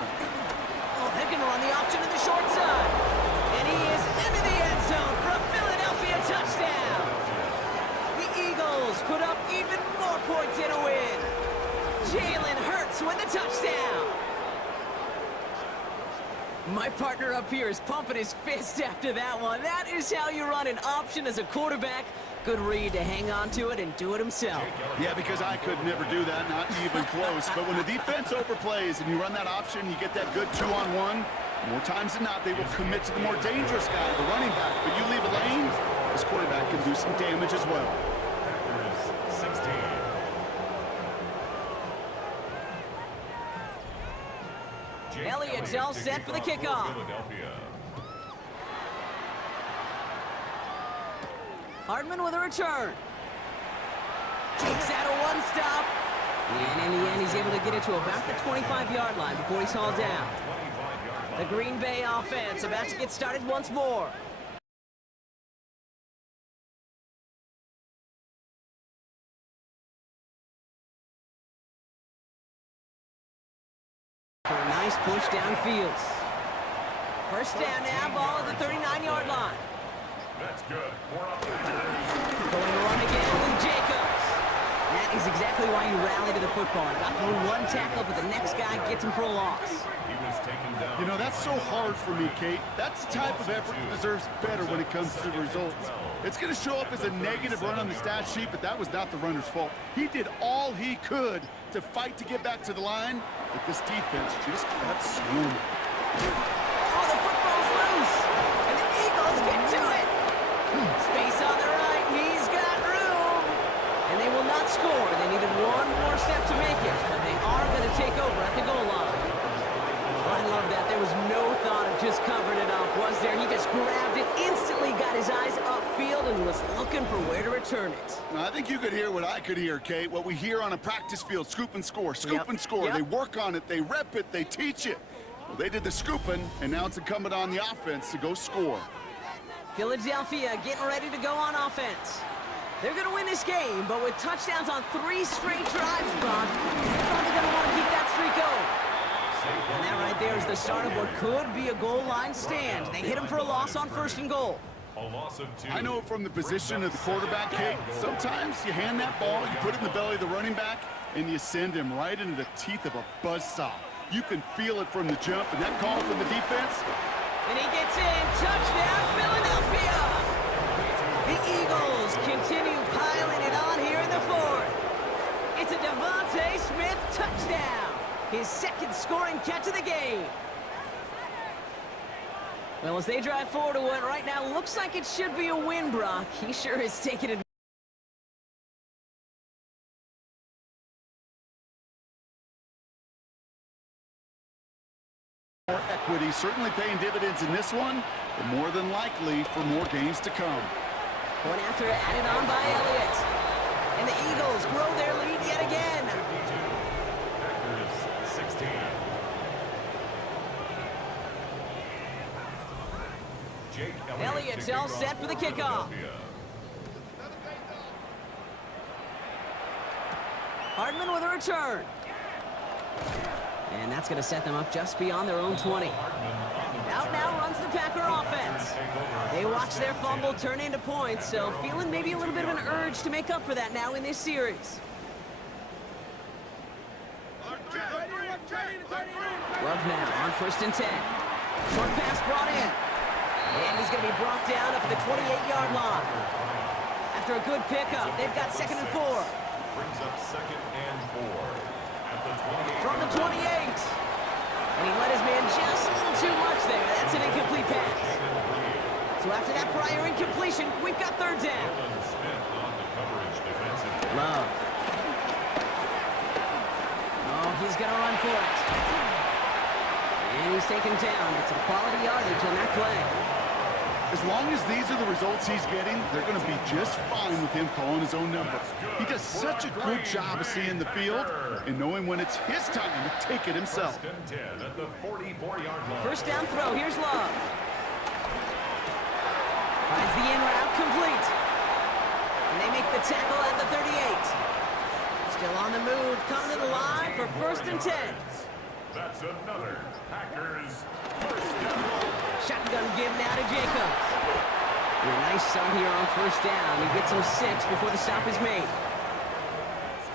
They're going to run the option to the short side. And he is into the end zone for a Philadelphia touchdown. The Eagles put up even more points in a win. Jalen Hurts with the touchdown. My partner up here is pumping his fist after that one. That is how you run an option as a quarterback. Good read to hang on to it and do it himself. Yeah, because I could never do that, not even close. But when the defense overplays and you run that option, you get that good 2-on-1, more times than not, they will commit to the more dangerous guy, the running back. But you leave a lane, this quarterback can do some damage as well. Packers 16. Elliott's all set for the kickoff. Hardman with a return. Takes out a one-stop. And in the end, he's able to get it to about the 25-yard line before he's hauled down. The Green Bay offense about to get started once more. For a nice push downfield. First down now, ball at the 39-yard line. That's good. Going to run again with Jacobs. That is exactly why you rally to the football. He got through one tackle, but the next guy gets him for a loss. He was taken down. You know, that's so hard for me, Kate. That's the type of effort that deserves better when it comes to the results. It's going to show up as a negative run on the stat sheet, but that was not the runner's fault. He did all he could to fight to get back to the line, but this defense just kept swarming. Oh, the football's loose, and the Eagles get to it. Space on the right, he's got room. And they will not score. They needed one more step to make it, but they are going to take over at the goal line. Oh, I love that. There was no thought of just covering it up, was there? He just grabbed it, instantly got his eyes upfield, and was looking for where to return it. I think you could hear what I could hear, Kate. What we hear on a practice field, scoop and score, scoop and score. They work on it, they rep it, they teach it. Well, they did the scooping, and now it's incumbent on the offense to go score. Philadelphia getting ready to go on offense. They're going to win this game, but with touchdowns on 3 straight drives, Brock, they're probably going to want to keep that streak going. And that right there is the start of what could be a goal line stand. They hit him for a loss on 1st and goal. A loss of 2. I know from the position of the quarterback, Kate, sometimes you hand that ball, you put it in the belly of the running back, and you send him right into the teeth of a buzzsaw. You can feel it from the jump, and that call from the defense. And he gets in. Touchdown, Philadelphia! The Eagles continue piling it on here in the 4th. It's a Devontae Smith touchdown. His 2nd scoring catch of the game. Well, as they drive forward to what right now looks like it should be a win, Brock, he sure has taken it. More equity, certainly paying dividends in this one, but more than likely for more games to come. One after added on by Elliott. And the Eagles grow their lead yet again. Packers 16. Jake Elliott's all set for the kickoff. Hardman with a return. And that's going to set them up just beyond their own 20. Out now runs the Packer offense. They watch their fumble turn into points, so feeling maybe a little bit of an urge to make up for that now in this series. Love now on 1st and 10. Short pass brought in. And he's going to be brought down up at the 28-yard line. After a good pickup, they've got 2nd and 4. Brings up 2nd and 4. At the 28. From the 28. And he let his man just a little too much there. That's an incomplete pass. So after that prior incompletion, we've got 3rd down. Love. Oh, he's going to run for it. And he's taken down. It's a quality yardage on that play. As long as these are the results he's getting, they're going to be just fine with him calling his own number. He does such a good job of seeing the field and knowing when it's his time to take it himself. 1st and 10 at the 44-yard line. First down throw. Here's Love. Finds the in route complete. And they make the tackle at the 38. Still on the move, coming to the line for 1st and 10. That's another Packers first down. Shotgun give now to Jacobs. And a nice start here on first down. He gets him 6 before the stop is made.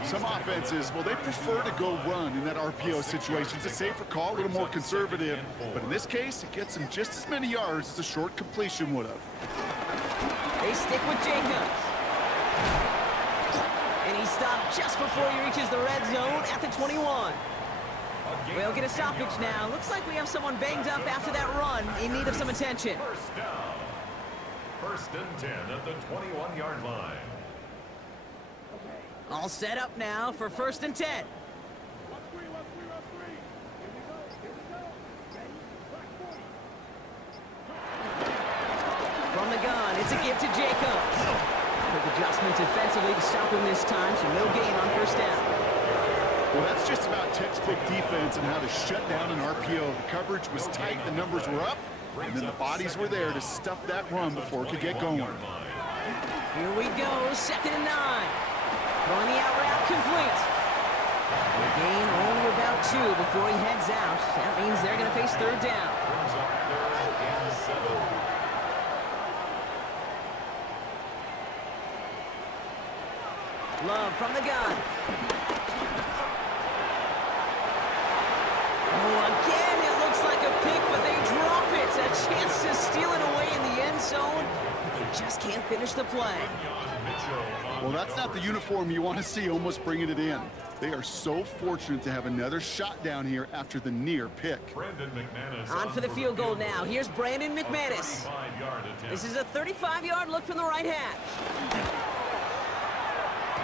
Some offenses, well, they prefer to go run in that RPO situation. It's a safer call, a little more conservative. But in this case, it gets him just as many yards as a short completion would have. They stick with Jacobs. And he stopped just before he reaches the red zone at the 21. We'll get a stoppage now. Looks like we have someone banged up after that run in need of some attention. First down. First and 10 at the 21-yard line. All set up now for first and 10. From the gun, it's a give to Jacobs. Quick adjustment defensively to stop him this time, so no gain on first down. Well, that's just about textbook defense and how to shut down an RPO. The coverage was tight, the numbers were up, and then the bodies were there to stuff that run before it could get going. Here we go, 2nd and 9. Throwing the out route complete. And a gain only about 2 before he heads out. That means they're going to face third down. Brings up 3rd and 7. Love from the gun. Oh, again, it looks like a pick, but they drop it. A chance to steal it away in the end zone, but they just can't finish the play. Well, that's not the uniform you want to see almost bringing it in. They are so fortunate to have another shot down here after the near pick. On for the field goal now. Here's Brandon McManus. This is a 35-yard look from the right hash.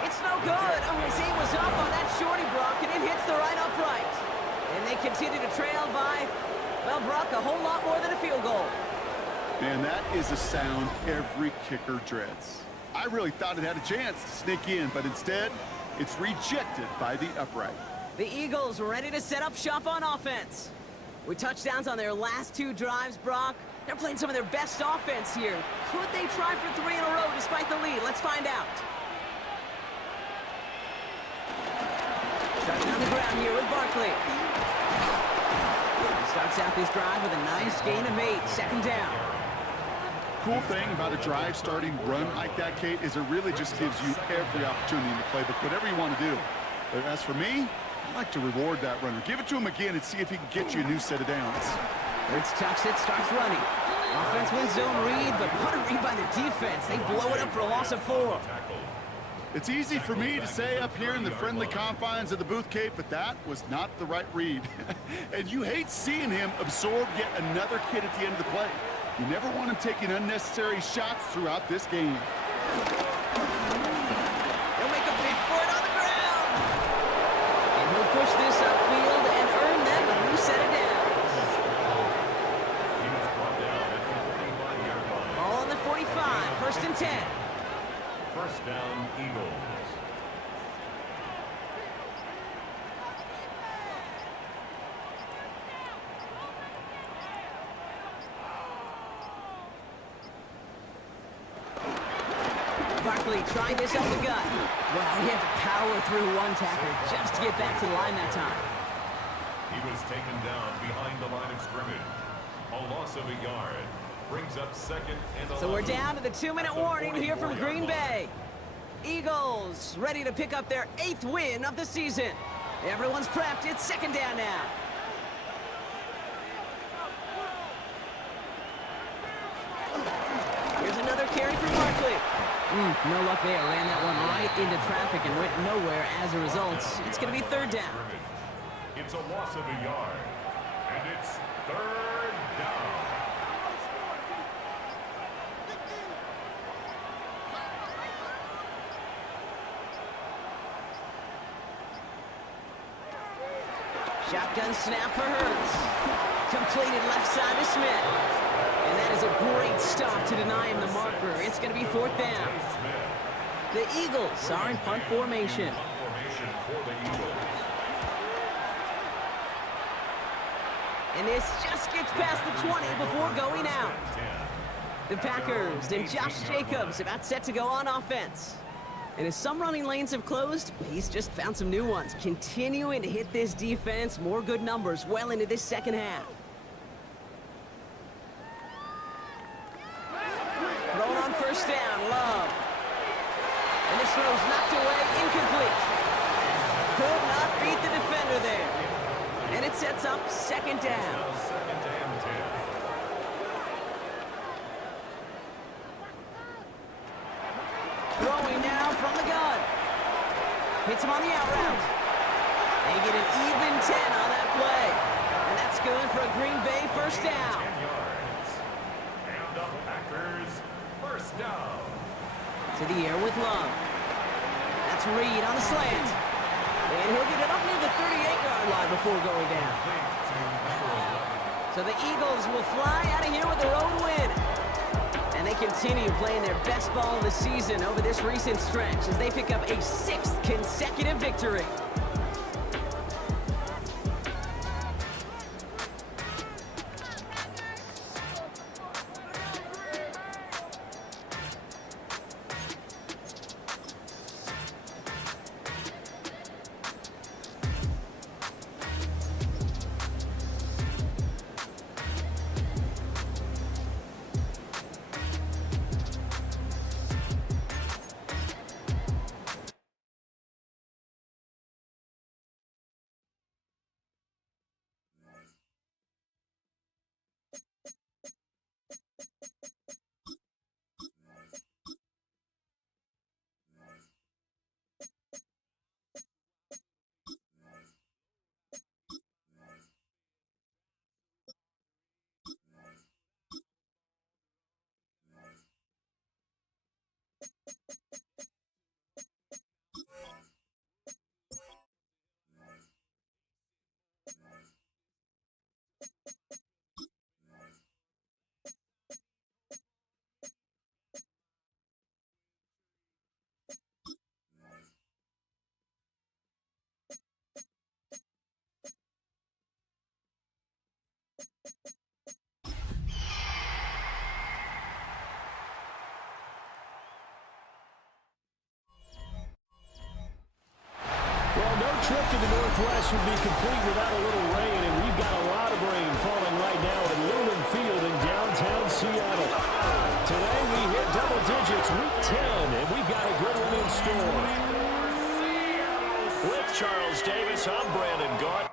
It's no good. Oh, his aim was up on that shorty, Brock, and it hits the right upright. And they continue to trail by, well, Brock, a whole lot more than a field goal. Man, that is a sound every kicker dreads. I really thought it had a chance to sneak in, but instead, it's rejected by the upright. The Eagles ready to set up shop on offense. With touchdowns on their last 2 drives, Brock, they're playing some of their best offense here. Could they try for 3 in a row despite the lead? Let's find out. Starting on the ground here with Barkley. He starts out this drive with a nice gain of 8, 2nd down. Cool thing about a drive starting run like that, Kate, is it really just gives you every opportunity to play, but whatever you want to do. But as for me, I like to reward that runner. Give it to him again and see if he can get you a new set of downs. It's tucks it, starts running. Offense wins zone read, but what a read by the defense. They blow it up for a loss of 4. It's easy for me to say up here in the friendly confines of the booth, Kate, but that was not the right read. And you hate seeing him absorb yet another hit at the end of the play. You never want him taking unnecessary shots throughout this game. He'll make a big for it on the ground. And he'll push this upfield and earn them a new set of downs. He was brought down at the 45-yard line. Ball on the 45, 1st and 10. First down, Eagles. Barkley trying this up the gut. Well, he had to power through one tackle just to get back to the line that time. He was taken down behind the line of scrimmage. A loss of a yard. Brings up 2nd and 11. So we're down to the 2-minute warning here from Green Bay. Eagles ready to pick up their 8th win of the season. Everyone's prepped. It's 2nd down now. Here's another carry for Barkley. No luck there. Ran that one right into traffic and went nowhere as a result. It's going to be 3rd down. It's a loss of a yard. And it's 3rd down. Shotgun snap for Hurts. Completed left side to Smith. And that is a great stop to deny him the marker. It's going to be 4th down. The Eagles are in punt formation. And this just gets past the 20 before going out. The Packers and Josh Jacobs about set to go on offense. And as some running lanes have closed, he's just found some new ones, continuing to hit this defense. More good numbers well into this second half. Throwing on first down, Love. And this throw's knocked away, incomplete. Could not beat the defender there. And it sets up second down. Throwing now from the gun. Hits him on the out route. They get an even 10 on that play. And that's good for a Green Bay first down. 10 yards. And the Packers first down. To the air with Love. That's Reed on the slant. And he'll get it up near the 38-yard line before going down. So the Eagles will fly out of here with the road win. And they continue playing their best ball of the season over this recent stretch as they pick up a 6th consecutive victory. Well, no trip to the Northwest would be complete without a little rain, and we've got a lot of rain falling right now at Lumen Field in downtown Seattle. Today we hit double digits, week 10, and we've got a good one in store. With Charles Davis, I'm Brandon Gaunt.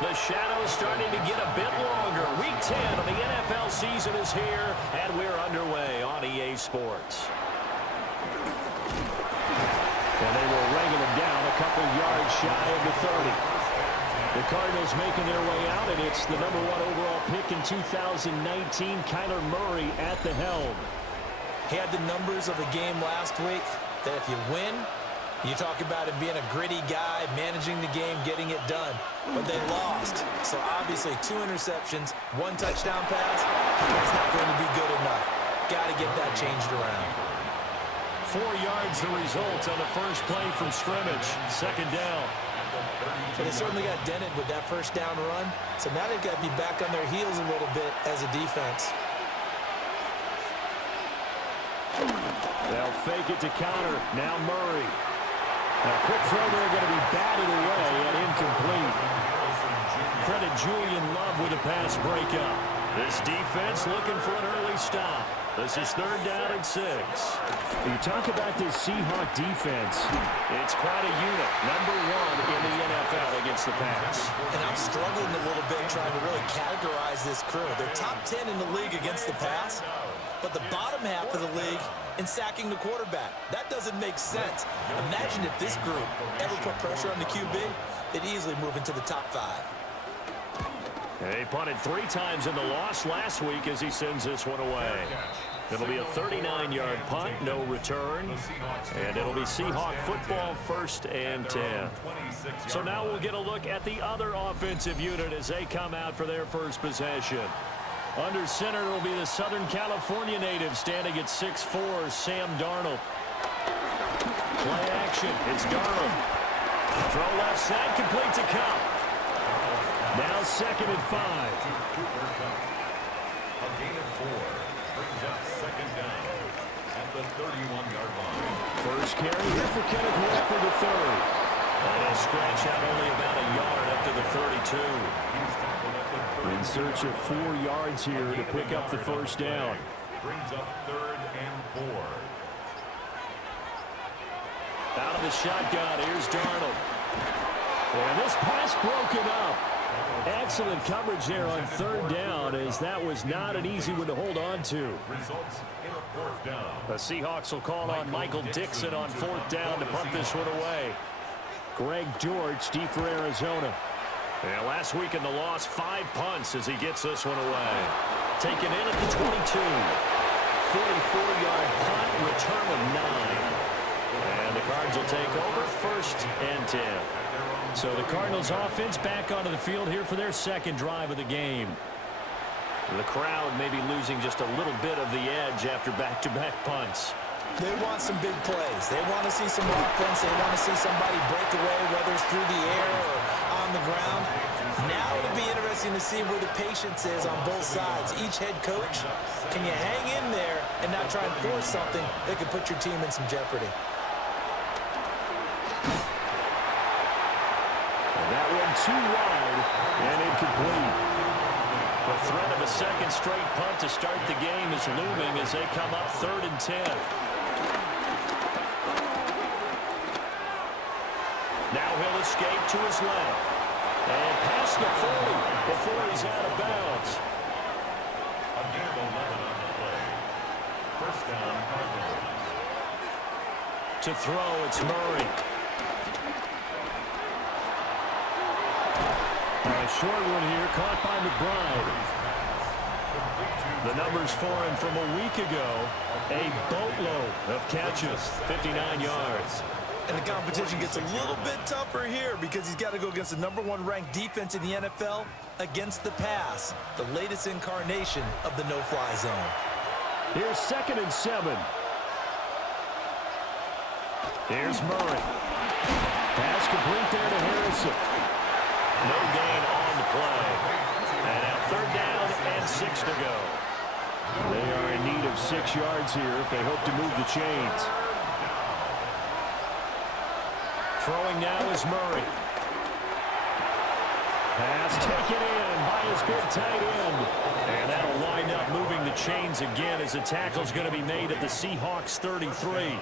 The shadow's starting to get a bit longer. Week 10 of the NFL season is here, and we're underway on EA Sports. And they will wrangle him down a couple yards shy of the 30. The Cardinals making their way out, and it's the #1 overall pick in 2019, Kyler Murray at the helm. He had the numbers of the game last week that if you win, you talk about him being a gritty guy, managing the game, getting it done. But they lost. So obviously 2 interceptions, 1 touchdown pass, that's not going to be good enough. Got to get that changed around. 4 yards the result on the first play from scrimmage. Second down. So they certainly got dented with that first down run. So now they've got to be back on their heels a little bit as a defense. They'll fake it to counter. Now Murray. A quick throw there going to be batted away and incomplete. Credit Julian Love with a pass breakup. This defense looking for an early stop. This is 3rd down and 6. You talk about this Seahawk defense. It's quite a unit. #1 in the NFL against the pass. And I'm struggling a little bit trying to really categorize this crew. They're top 10 in the league against the pass, but the bottom half of the league in sacking the quarterback. That doesn't make sense. Imagine if this group ever put pressure on the QB, they'd easily move into the top 5. He punted 3 times in the loss last week as he sends this one away. It'll be a 39-yard punt, no return, and it'll be Seahawk football 1st and 10. So now we'll get a look at the other offensive unit as they come out for their first possession. Under center will be the Southern California native standing at 6'4", Sam Darnold. Play action, it's Darnold. Throw left side, complete to Cup. Now 2nd and 5. A gain of 4 brings up 2nd down at the 31-yard line. First carry here for Kenneth Walker, the third. And he'll stretch out only about a yard up to the 32. In search of 4 yards here to pick up the first down. Brings up 3rd and 4. Out of the shotgun, here's Darnold. And this pass broken up. Excellent coverage there on 3rd down, as that was not an easy one to hold on to. Results in a 4th down. The Seahawks will call on Michael Dixon on 4th down to punt this one away. Greg George, deep for Arizona. And last week in the loss, 5 punts as he gets this one away. Taken in at the 22. 44-yard punt, return of 9. And the Cards will take over 1st and 10. So the Cardinals offense back onto the field here for their 2nd drive of the game. The crowd may be losing just a little bit of the edge after back-to-back punts. They want some big plays. They want to see some offense. They want to see somebody break away, whether it's through the air or on the ground. Now it'll be interesting to see where the patience is on both sides. Each head coach, can you hang in there and not try and force something that could put your team in some jeopardy? That one too wide and incomplete. The threat of a 2nd straight punt to start the game is looming as they come up 3rd and 10. Now he'll escape to his left. And past the 40 before he's out of bounds. A gain of 11 on the play. 1st down, Cardinals. To throw, it's Murray. A short one here, caught by McBride. The numbers for him from a week ago, a boatload of catches, 59 yards. And the competition gets a little bit tougher here because he's got to go against the #1 ranked defense in the NFL against the pass, the latest incarnation of the no-fly zone. Here's 2nd and 7. Here's Murray. Pass complete there to Harrison. No gain on the play. And now 3rd down and 6 to go. They are in need of 6 yards here if they hope to move the chains. Throwing now is Murray. Pass taken in by his big tight end. And that'll wind up moving the chains again as the tackle's going to be made at the Seahawks 33.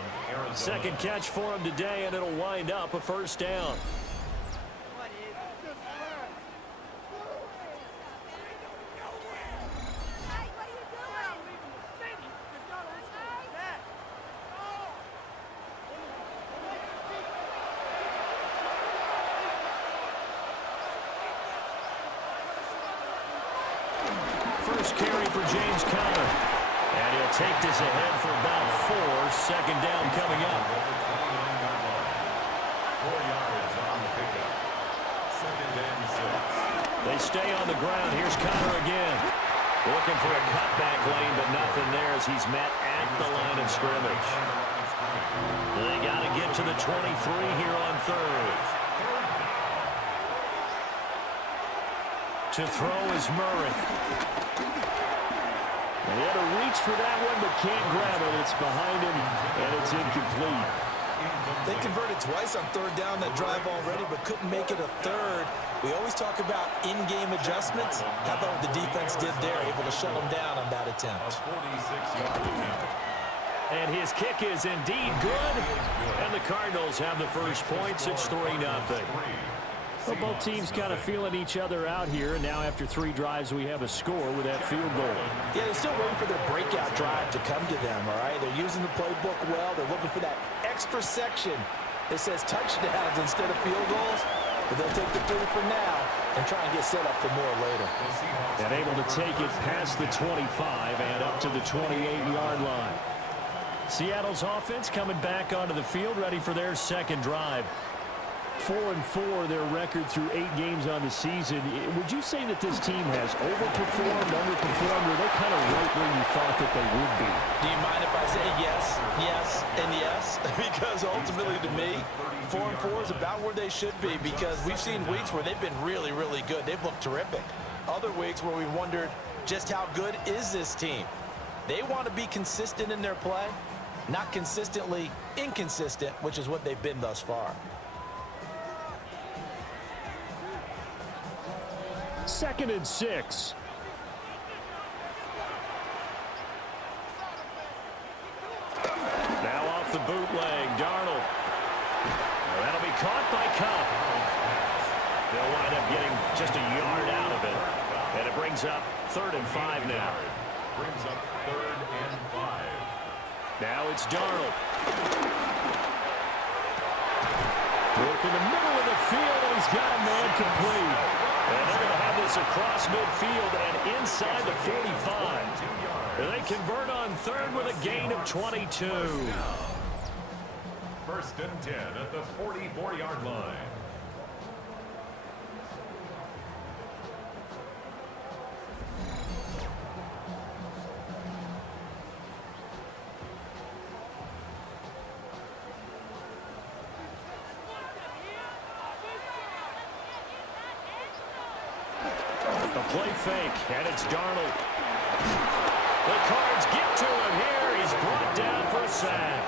2nd catch for him today, and it'll wind up a 1st down. First carry for James Conner. And he'll take this ahead for about 4. 2nd down coming up. 4 yards on the pickup. 2nd and 6. They stay on the ground. Here's Conner again. Looking for a cutback lane, but nothing there as he's met at the line of scrimmage. They got to get to the 23 here on 3rd. To throw is Murray. He had to reach for that one, but can't grab it. It's behind him, and it's incomplete. They converted twice on 3rd down that drive already, but couldn't make it a 3rd. We always talk about in-game adjustments. How about what the defense did there, able to shut them down on that attempt. 46-yard attempt. And his kick is indeed good. And the Cardinals have the first points. It's 3-0. Well, both teams kind of feeling each other out here. And now after 3 drives, we have a score with that field goal. Yeah, they're still waiting for their breakout drive to come to them, all right? They're using the playbook well. They're looking for that extra section that says touchdowns instead of field goals. But they'll take the 3 for now and try and get set up for more later. And able to take it past the 25 and up to the 28-yard line. Seattle's offense coming back onto the field, ready for their 2nd drive. 4-4, their record through 8 games on the season. Would you say that this team has overperformed, underperformed, or they're kind of right where you thought that they would be? Do you mind if I say yes, yes, and yes? Because ultimately to me, 4-4 is about where they should be, because we've seen weeks where they've been really, really good. They've looked terrific. Other weeks where we've wondered just how good is this team. They want to be consistent in their play, not consistently inconsistent, which is what they've been thus far. 2nd and 6. Now off the bootleg, Darnold. Well, that'll be caught by Cup. They'll wind up getting just a yard out of it. And it brings up 3rd and 5 now. Brings up 3rd and 5. Now it's Darnold. Work in the middle of the field, and he's got a man complete. And they're going to have this across midfield and inside the 45. And they convert on 3rd with a gain of 22. 1st and 10 at the 44-yard line. Play fake, and it's Darnold. The Cards get to him here. He's brought down for a sack.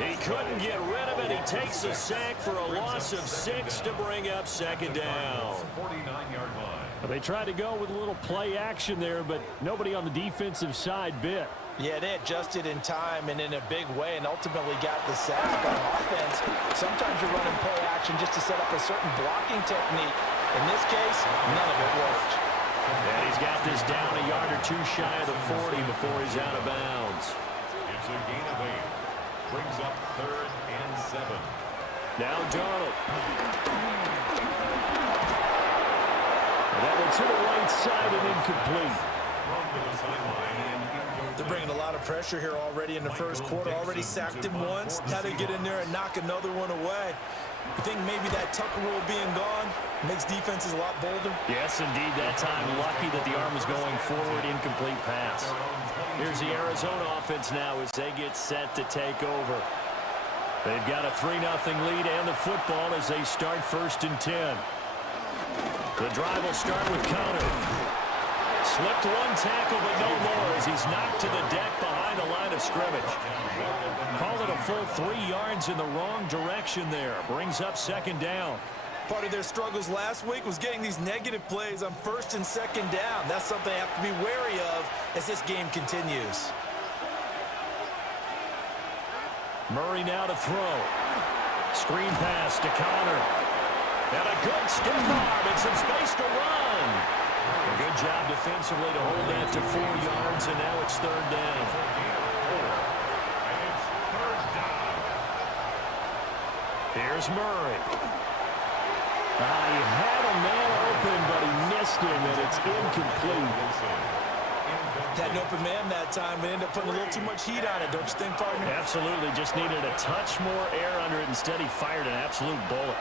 He couldn't get rid of it. He takes a sack for a loss of 6 to bring up 2nd down. 49-yard line. They tried to go with a little play action there, but nobody on the defensive side bit. Yeah, they adjusted in time and in a big way and ultimately got the sack. On offense, sometimes you're running play action just to set up a certain blocking technique. In this case, none of it worked. And he's got this down a yard or 2 shy of the 40 before he's out of bounds. It's a gain of 8. Brings up 3rd and 7. Now Darnold. And that one to the right side and incomplete. Run to the sideline and They're bringing a lot of pressure here already in the first quarter. Already sacked him once. Now they get in there and knock another one away. You think maybe that Tucker rule being gone makes defenses a lot bolder? Yes, indeed. That time, lucky that the arm was going forward. Incomplete pass. Here's the Arizona offense now as they get set to take over. They've got a 3-0 lead and the football as they start 1st and 10. The drive will start with Conner. Slipped 1 tackle, but no more as he's knocked to the deck behind the line of scrimmage. Call it a full 3 yards in the wrong direction there. Brings up 2nd down. Part of their struggles last week was getting these negative plays on 1st and 2nd down. That's something they have to be wary of as this game continues. Murray now to throw. Screen pass to Conner. And a good stiff arm and some space to run. A good job defensively to hold that to 4 yards, and now it's 3rd down. Here's Murray. He had a man open, but he missed him, and it's incomplete. Had an open man that time, but ended up putting a little too much heat on it, don't you think, partner? Absolutely. Just needed a touch more air under it. Instead, he fired an absolute bullet.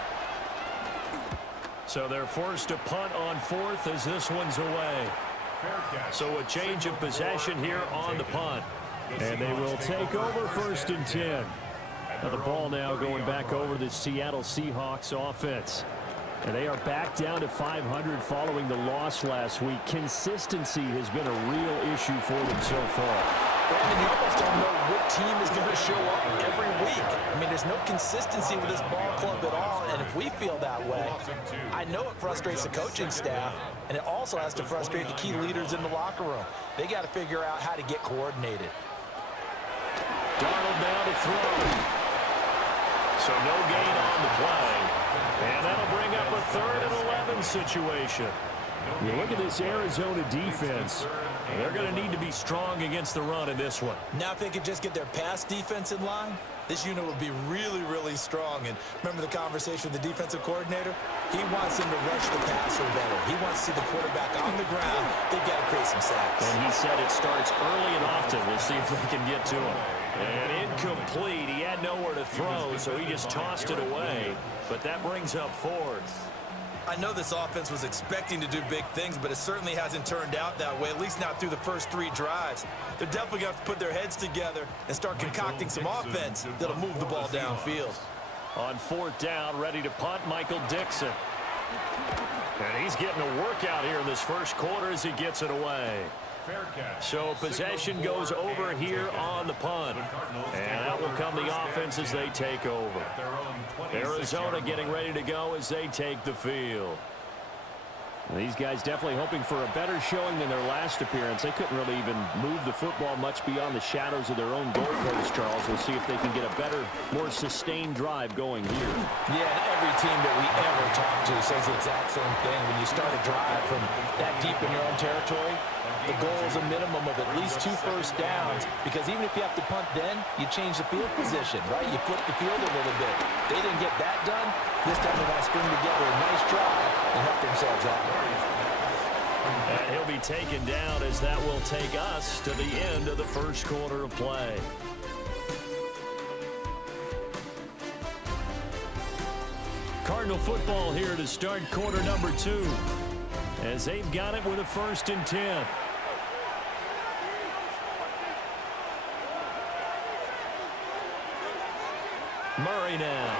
So they're forced to punt on 4th as this one's away. So a change of possession here on the punt. And they will take over 1st and 10. Now the ball now going back over the Seattle Seahawks offense. And they are back down to 500 following the loss last week. Consistency has been a real issue for them so far. Brandon, you almost don't know what team is going to show up every week. I mean, there's no consistency with this ball club at all, and if we feel that way, I know it frustrates the coaching staff, and it also has to frustrate the key leaders in the locker room. They got to figure out how to get coordinated. Darnold now to throw. So no gain on the play. And that'll bring up a 3rd and 11 situation. You look at this Arizona defense. They're going to need to be strong against the run in this one. Now if they could just get their pass defense in line, this unit would be really, really strong. And remember the conversation with the defensive coordinator? He wants them to rush the passer better. He wants to see the quarterback on the ground. They've got to create some sacks. And he said it starts early and often. We'll see if they can get to him. And incomplete. He had nowhere to throw, so he just tossed it away. But that brings up fourth. I know this offense was expecting to do big things, but it certainly hasn't turned out that way, at least not through the first 3 drives. They're definitely going to have to put their heads together and start concocting some offense that'll move the ball downfield. On 4th down, ready to punt, Michael Dixon. And he's getting a workout here in this first quarter as he gets it away. So possession goes over here on the punt. And out will come the offense as they take over. Arizona getting ready to go as they take the field. These guys definitely hoping for a better showing than their last appearance. They couldn't really even move the football much beyond the shadows of their own goalpost, Charles. We'll see if they can get a better, more sustained drive going here. Yeah, and every team that we ever talk to says the exact same thing. When you start a drive from that deep in your own territory, the goal is a minimum of at least 2 first downs, because even if you have to punt then, you change the field position, right? You flip the field a little bit. They didn't get that done. This time they're going to string together a nice drive and help themselves out. And he'll be taken down as that will take us to the end of the first quarter of play. Cardinal football here to start quarter number 2. As they've got it with a 1st and 10. Murray now.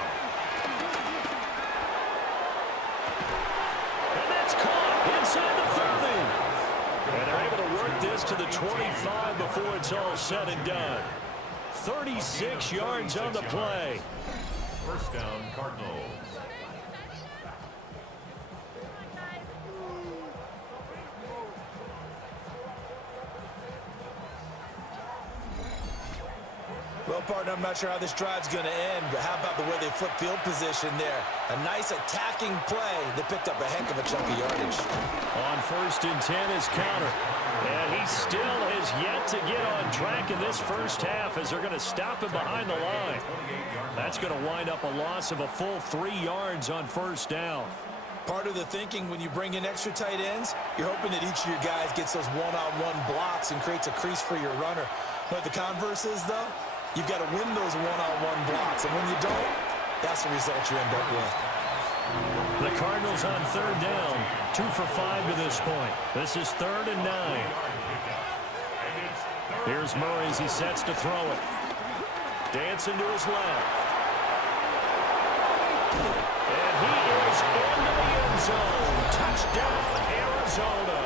And that's caught inside the 30. And they're able to work this to the 25 before it's all said and done. 36 yards on the play. First down, Cardinals. Well, partner, I'm not sure how this drive's going to end, but how about the way they flip field position there? A nice attacking play that picked up a heck of a chunk of yardage. On 1st and 10 is counter. And he still has yet to get on track in this first half as they're going to stop him behind the line. That's going to wind up a loss of a full 3 yards on 1st down. Part of the thinking when you bring in extra tight ends, you're hoping that each of your guys gets those one-on-one blocks and creates a crease for your runner. What the converse is, though, you've got to win those one-on-one blocks, and when you don't, that's the result you end up with. The Cardinals on 3rd down, 2 for 5 to this point. This is 3rd and 9. Here's Murray as he sets to throw it. Dancing to his left. And he is into the end zone. Touchdown, Arizona.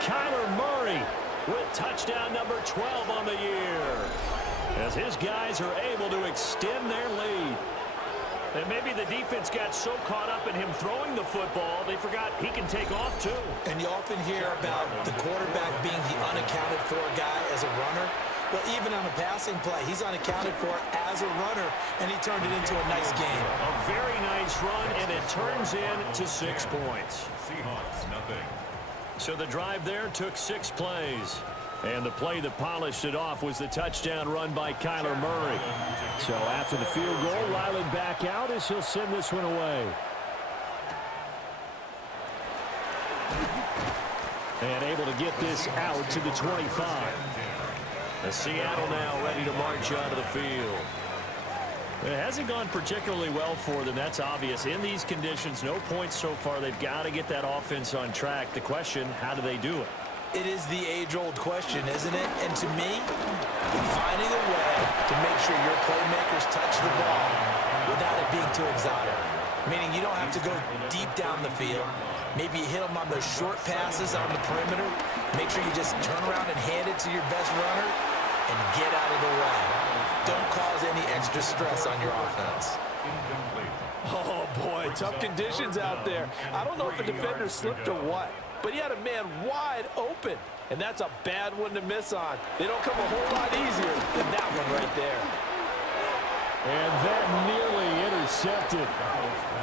Kyler Murray with touchdown number 12 on the year, as his guys are able to extend their lead. And maybe the defense got so caught up in him throwing the football, they forgot he can take off too. And you often hear about the quarterback being the unaccounted for guy as a runner. Well, even on a passing play, he's unaccounted for as a runner, and he turned it into a nice game. A very nice run, and it turns into 6 points. Seahawks, nothing. So the drive there took 6 plays. And the play that polished it off was the touchdown run by Kyler Murray. So after the field goal, Ryland back out as he'll send this one away. And able to get this out to the 25. The Seattle now ready to march onto the field. It hasn't gone particularly well for them. That's obvious. In these conditions, no points so far. They've got to get that offense on track. The question, how do they do it? It is the age-old question, isn't it? And to me, finding a way to make sure your playmakers touch the ball without it being too exotic. Meaning you don't have to go deep down the field. Maybe you hit them on those short passes on the perimeter. Make sure you just turn around and hand it to your best runner and get out of the way. Don't cause any extra stress on your offense. Oh, boy, tough conditions out there. I don't know if a defender slipped or what, but he had a man wide open, and that's a bad one to miss on. They don't come a whole lot easier than that one right there. And that nearly intercepted.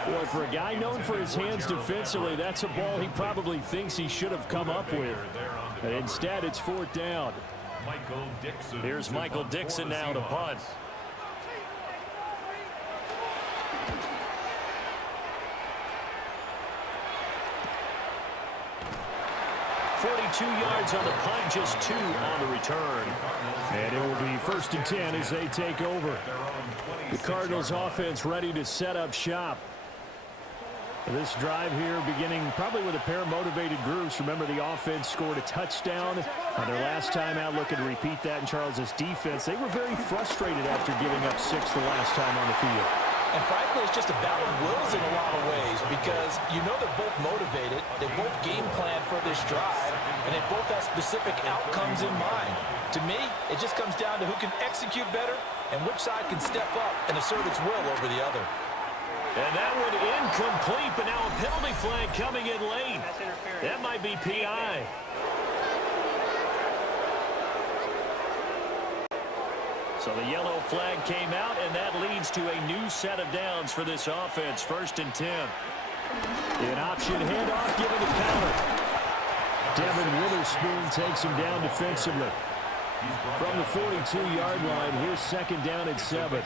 Boy, for a guy known for his hands defensively, that's a ball he probably thinks he should have come up with. And instead, it's 4th down. Michael Dixon. Here's Michael Dixon now to punt. 42 yards on the punt, just 2 on the return. And it will be 1st and 10 as they take over. The Cardinals offense ready to set up shop. This drive here beginning probably with a pair of motivated groups. Remember, the offense scored a touchdown on their last time out. Looking to repeat that in Charles's defense. They were very frustrated after giving up 6 the last time on the field. And frankly, it's just a battle of wills in a lot of ways because you know they're both motivated. They both game plan for this drive, and they both have specific outcomes in mind. To me, it just comes down to who can execute better and which side can step up and assert its will over the other. And that one incomplete, but now a penalty flag coming in late. That might be PI. So the yellow flag came out, and that leads to a new set of downs for this offense. 1st and 10. An option handoff given to counter. Devin Witherspoon takes him down defensively. From the 42-yard line, here's 2nd down and 7.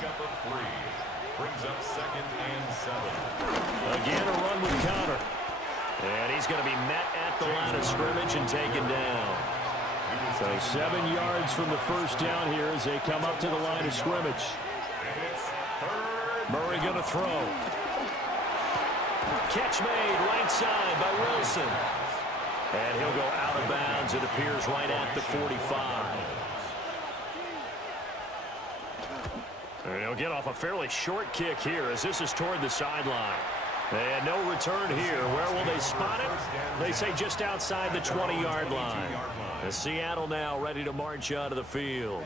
Brings up 2nd and 7. Again, a run with counter. And he's going to be met at the line of scrimmage and taken down. So 7 yards from the 1st down here as they come up to the line of scrimmage. Murray going to throw. Catch made right side by Wilson. And he'll go out of bounds, it appears, right at the 45. And he'll get off a fairly short kick here as this is toward the sideline. And no return here. Where will they spot it? They say just outside the 20-yard line. As Seattle now ready to march out of the field.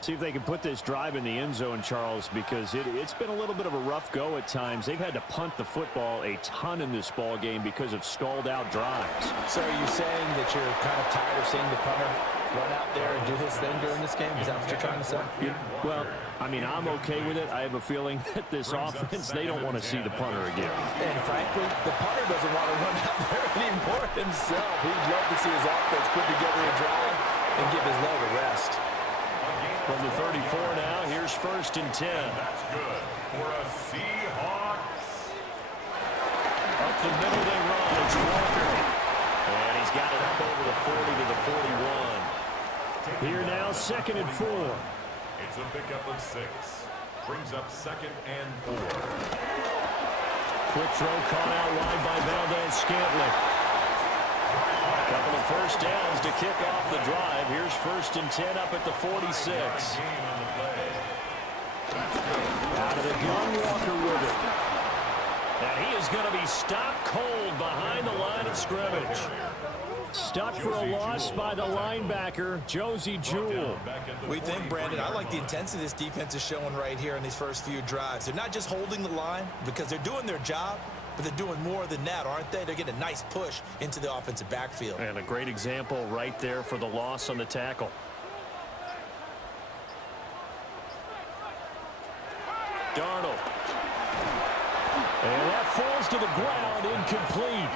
See if they can put this drive in the end zone, Charles, because it's been a little bit of a rough go at times. They've had to punt the football a ton in this ball game because of stalled-out drives. So are you saying that you're kind of tired of seeing the punter run out there and do his thing during this game? Is that what you're trying to say? Yeah, well, I mean, I'm okay with it. I have a feeling that this offense, they don't want to see the punter again. And frankly, the punter doesn't want to run out there anymore himself. He'd love to see his offense put together a drive and give his leg a rest. From the 34 now, here's 1st and 10. That's good for a Seahawks. Up the middle they run. It's Walker. And he's got it up over the 40 to the 41. Here now, 2nd and 4. It's a pickup of 6. Brings up 2nd and 4. Quick throw caught out wide by Valdez-Scantling. Couple of 1st downs to kick off the drive. Here's 1st and 10 up at the 46. Out of the gun, Walker with it. And he is going to be stopped cold behind the line of scrimmage. Stopped for a loss by the linebacker, Josie Jewell. We think, Brandon, I like the intensity this defense is showing right here in these first few drives. They're not just holding the line because they're doing their job, but they're doing more than that, aren't they? They're getting a nice push into the offensive backfield. And a great example right there for the loss on the tackle. Darnold. And that falls to the ground, incomplete.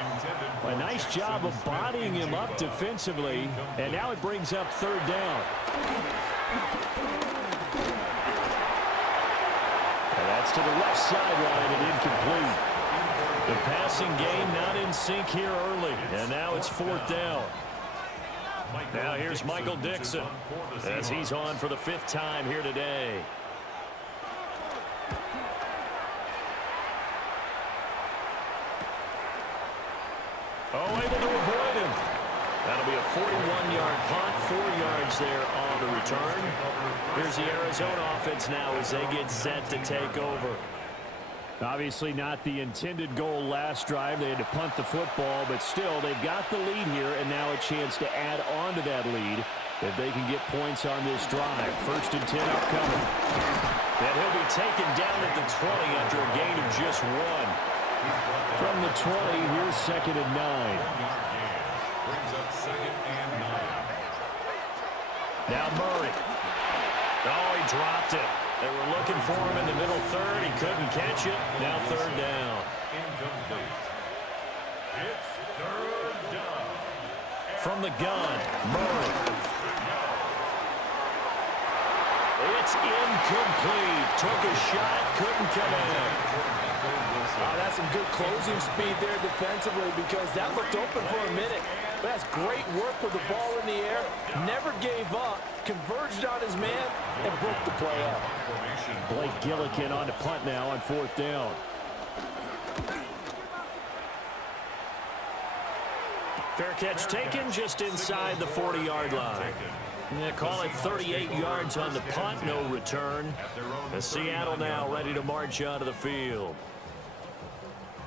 A nice job of bodying him up defensively, and now it brings up 3rd down. And that's to the left sideline and incomplete. The passing game not in sync here early, and now it's 4th down. Now here's Michael Dixon as he's on for the 5th time here today. Oh, able to avoid him. That'll be a 41-yard punt, 4 yards there on the return. Here's the Arizona offense now as they get set to take over. Obviously not the intended goal last drive. They had to punt the football, but still they've got the lead here and now a chance to add on to that lead if they can get points on this drive. 1st and 10 upcoming. And he'll be taken down at the 20 after a gain of just 1. From the 20, here's 2nd and 9. Brings up 2nd and 9. Now Murray. Oh, he dropped it. They were looking for him in the middle 3rd. He couldn't catch it. Now 3rd down. Incomplete. It's 3rd down. From the gun, Murray. It's incomplete. Took a shot, couldn't come in. That's some good closing speed there defensively because that looked open for a minute. But that's great work with the ball in the air. Never gave up, converged on his man, and broke the play up. Blake Gillikin on the punt now on 4th down. Fair catch taken just inside the 40-yard line. Yeah, call it 38 yards on the punt, no return. As Seattle now ready to march onto the field.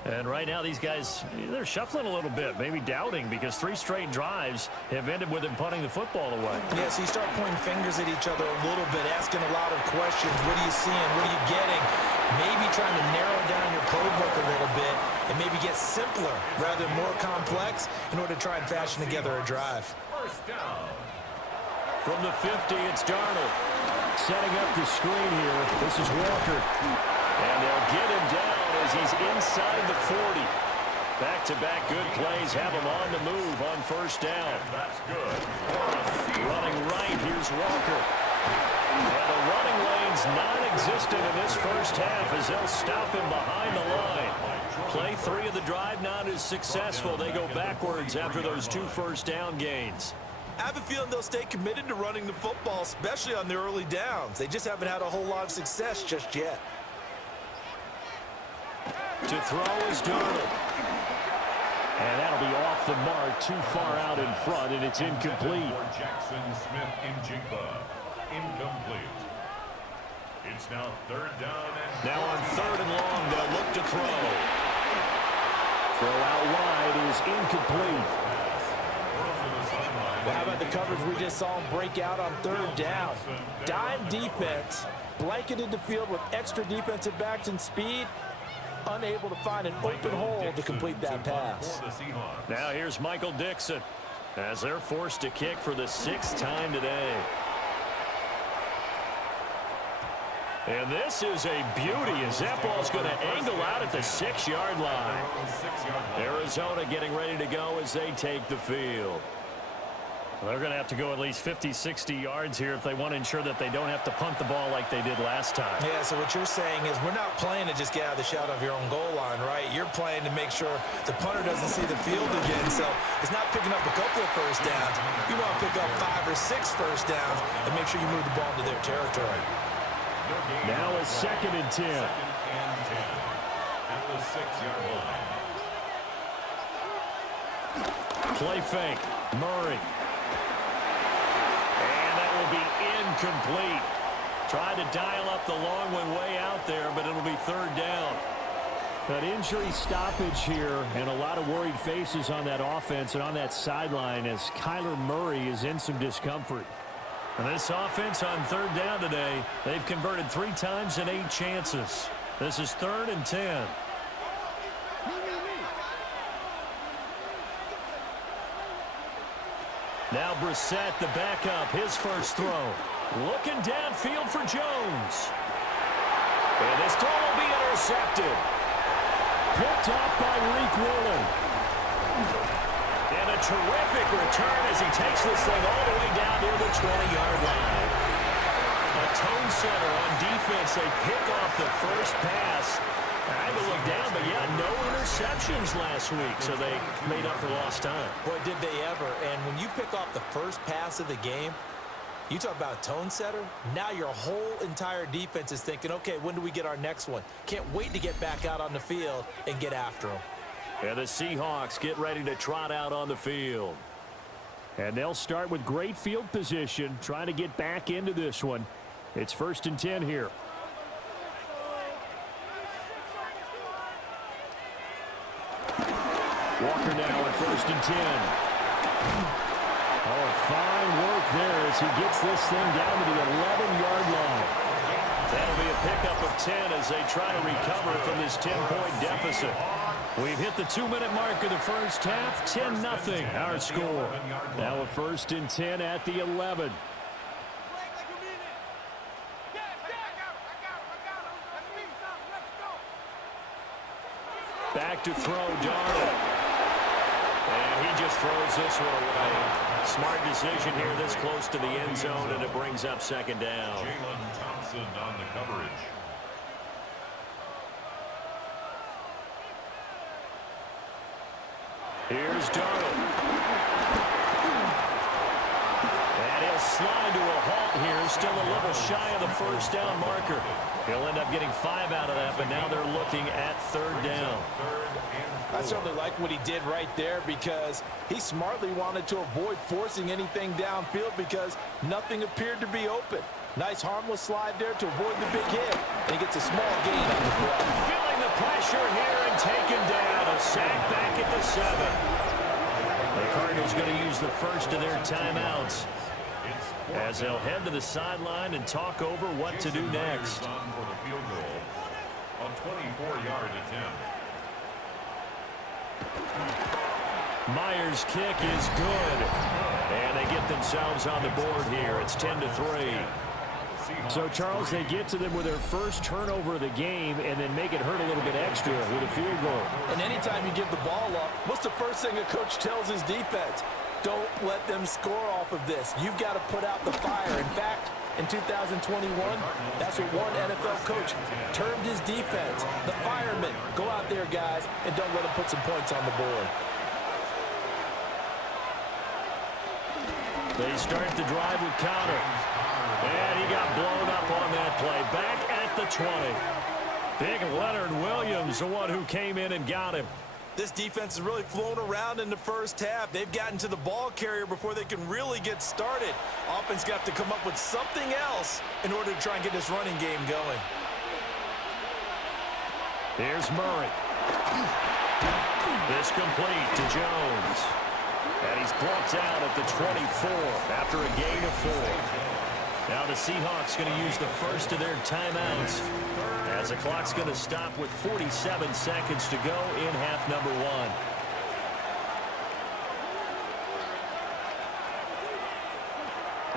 And right now these guys, they're shuffling a little bit, maybe doubting, because 3 straight drives have ended with them punting the football away. Yeah, so you start pointing fingers at each other a little bit, asking a lot of questions. What are you seeing? What are you getting? Maybe trying to narrow down your playbook a little bit and maybe get simpler rather than more complex in order to try and fashion together a drive. First down. From the 50, it's Darnold. Setting up the screen here. This is Walker. And they'll get him down as he's inside the 40. Back-to-back good plays have him on the move on 1st down. That's good. Running right, here's Walker. And the running lane's non-existent in this first half as they'll stop him behind the line. Play 3 of the drive not as successful. They go backwards after those 2 first down gains. I have a feeling they'll stay committed to running the football, especially on their early downs. They just haven't had a whole lot of success just yet. To throw is Darnold. And that'll be off the mark, too far out in front, and it's incomplete. For Jackson Smith-Njigba. Incomplete. It's now 3rd down and Now on 3rd and long, they'll look to throw. Throw out wide is incomplete. Well, how about the coverage we just saw him break out on 3rd down? Dime defense, blanketed the field with extra defensive backs and speed, unable to find an open hole to complete that pass. Now here's Michael Dixon as they're forced to kick for the 6th time today. And this is a beauty as that ball's going to angle out at the 6-yard line. Arizona getting ready to go as they take the field. Well, they're going to have to go at least 50, 60 yards here if they want to ensure that they don't have to punt the ball like they did last time. Yeah, so what you're saying is we're not playing to just get out of the shot of your own goal line, right? You're playing to make sure the punter doesn't see the field again. So it's not picking up a couple of first downs. You want to pick up 5 or 6 first downs and make sure you move the ball into their territory. Now it's 2nd and 10. At the 6-yard line. Play fake. Murray. Be incomplete. Tried to dial up the long one way out there, but it'll be 3rd down. An injury stoppage here and a lot of worried faces on that offense and on that sideline as Kyler Murray is in some discomfort. And this offense on 3rd down today, they've converted 3 times in 8 chances. This is 3rd and 10. Now Brissett, the backup, his first throw. Looking downfield for Jones. And this throw will be intercepted. Picked off by Reek Wheeler. And a terrific return as he takes this thing all the way down near the 20-yard line. A tone setter on defense. They pick off the first pass. I had to look down, but yeah, no interceptions last week, so they made up for lost time. Boy, did they ever. And when you pick off the first pass of the game, you talk about a tone setter. Now your whole entire defense is thinking, okay, when do we get our next one? Can't wait to get back out on the field and get after them. And the Seahawks get ready to trot out on the field. And they'll start with great field position, trying to get back into this one. It's 1st and 10 here. Walker now at 1st and 10. Oh, fine work there as he gets this thing down to the 11-yard line. That'll be a pickup of 10 as they try to recover from this 10-point deficit. We've hit the 2-minute mark of the first half. 10-0 our score. Now a 1st and 10 at the 11. Back to throw, Darnold. And he just throws this one away. Smart decision here this close to the end zone, and it brings up second down. Jalen Thompson on the coverage. Here's Darnold. And he'll slide to a halt here, still a little shy of the first down marker. He'll end up getting 5 out of that, but now they're looking at third down. I certainly like what he did right there because he smartly wanted to avoid forcing anything downfield because nothing appeared to be open. Nice harmless slide there to avoid the big hit, and he gets a small gain on the play. Feeling the pressure here and taken down. A sack back at the 7. The Cardinals going to use the first of their timeouts as they'll head to the sideline and talk over what to do next. For the field goal on 24-yard attempt. Myers' kick is good, and they get themselves on the board here. It's 10-3. So, Charles, they get to them with their first turnover of the game and then make it hurt a little bit extra with a field goal. And anytime you give the ball up, what's the first thing a coach tells his defense? Don't let them score off of this. You've got to put out the fire. In fact, in 2021, that's what one NFL coach termed his defense. The firemen. Go out there, guys, and don't let them put some points on the board. They start the drive with Counter. And he got blown up on that play. Back at the 20. Big Leonard Williams, the one who came in and got him. This defense has really flown around in the first half. They've gotten to the ball carrier before they can really get started. Offense got to come up with something else in order to try and get this running game going. Here's Murray. This complete to Jones. And he's brought down at the 24 after a gain of 4. Now the Seahawks going to use the first of their timeouts as the clock's going to stop with 47 seconds to go in half number 1.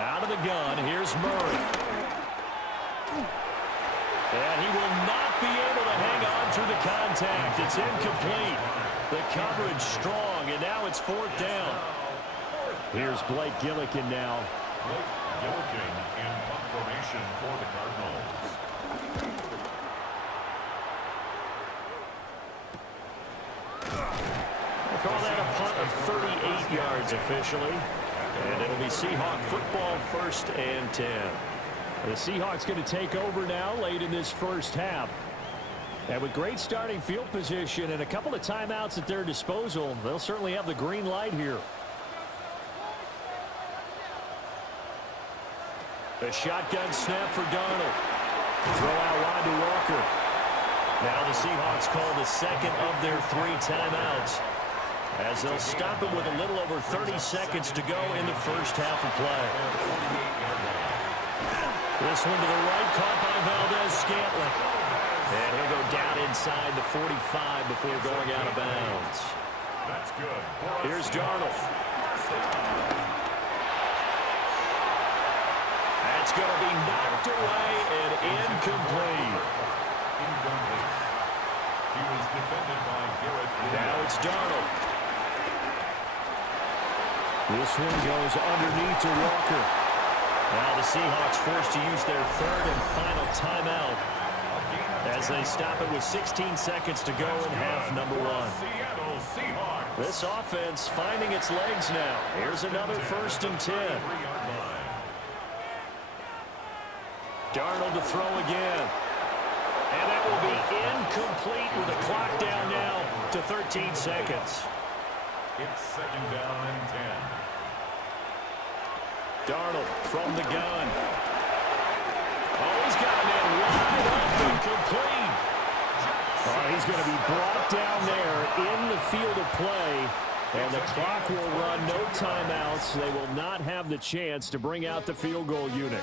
Out of the gun, here's Murray. And he will not be able to hang on through the contact. It's incomplete. The coverage strong, and now it's 4th down. Here's Blake Gillikin now. Blake Gillikin in punt formation for the Cardinals. We'll call that a punt of 38 yards officially. And it'll be Seahawk football, 1st and 10. The Seahawks going to take over now late in this first half. And with great starting field position and a couple of timeouts at their disposal, they'll certainly have the green light here. A shotgun snap for Darnold. Throw out wide to Walker. Now the Seahawks call the second of their 3 timeouts as they'll stop it with a little over 30 seconds to go in the first half of play. This one to the right, caught by Valdez-Scantling. And he'll go down inside the 45 before going out of bounds. That's good. Here's Darnold. That's going to be knocked away and incomplete. Incomplete. He was defended by Garrett. Now it's Darnold. This one goes underneath to Walker. Now the Seahawks forced to use their 3rd and final timeout as they stop it with 16 seconds to go in half number 1. Seattle Seahawks. This offense finding its legs now. Here's another 1st and 10. Darnold to throw again. And that will be incomplete with the clock down now to 13 seconds. It's 2nd down and 10. Darnold from the gun. Oh, he's got a man wide open, complete. Oh, he's going to be brought down there in the field of play, and the clock will run, no timeouts. They will not have the chance to bring out the field goal unit.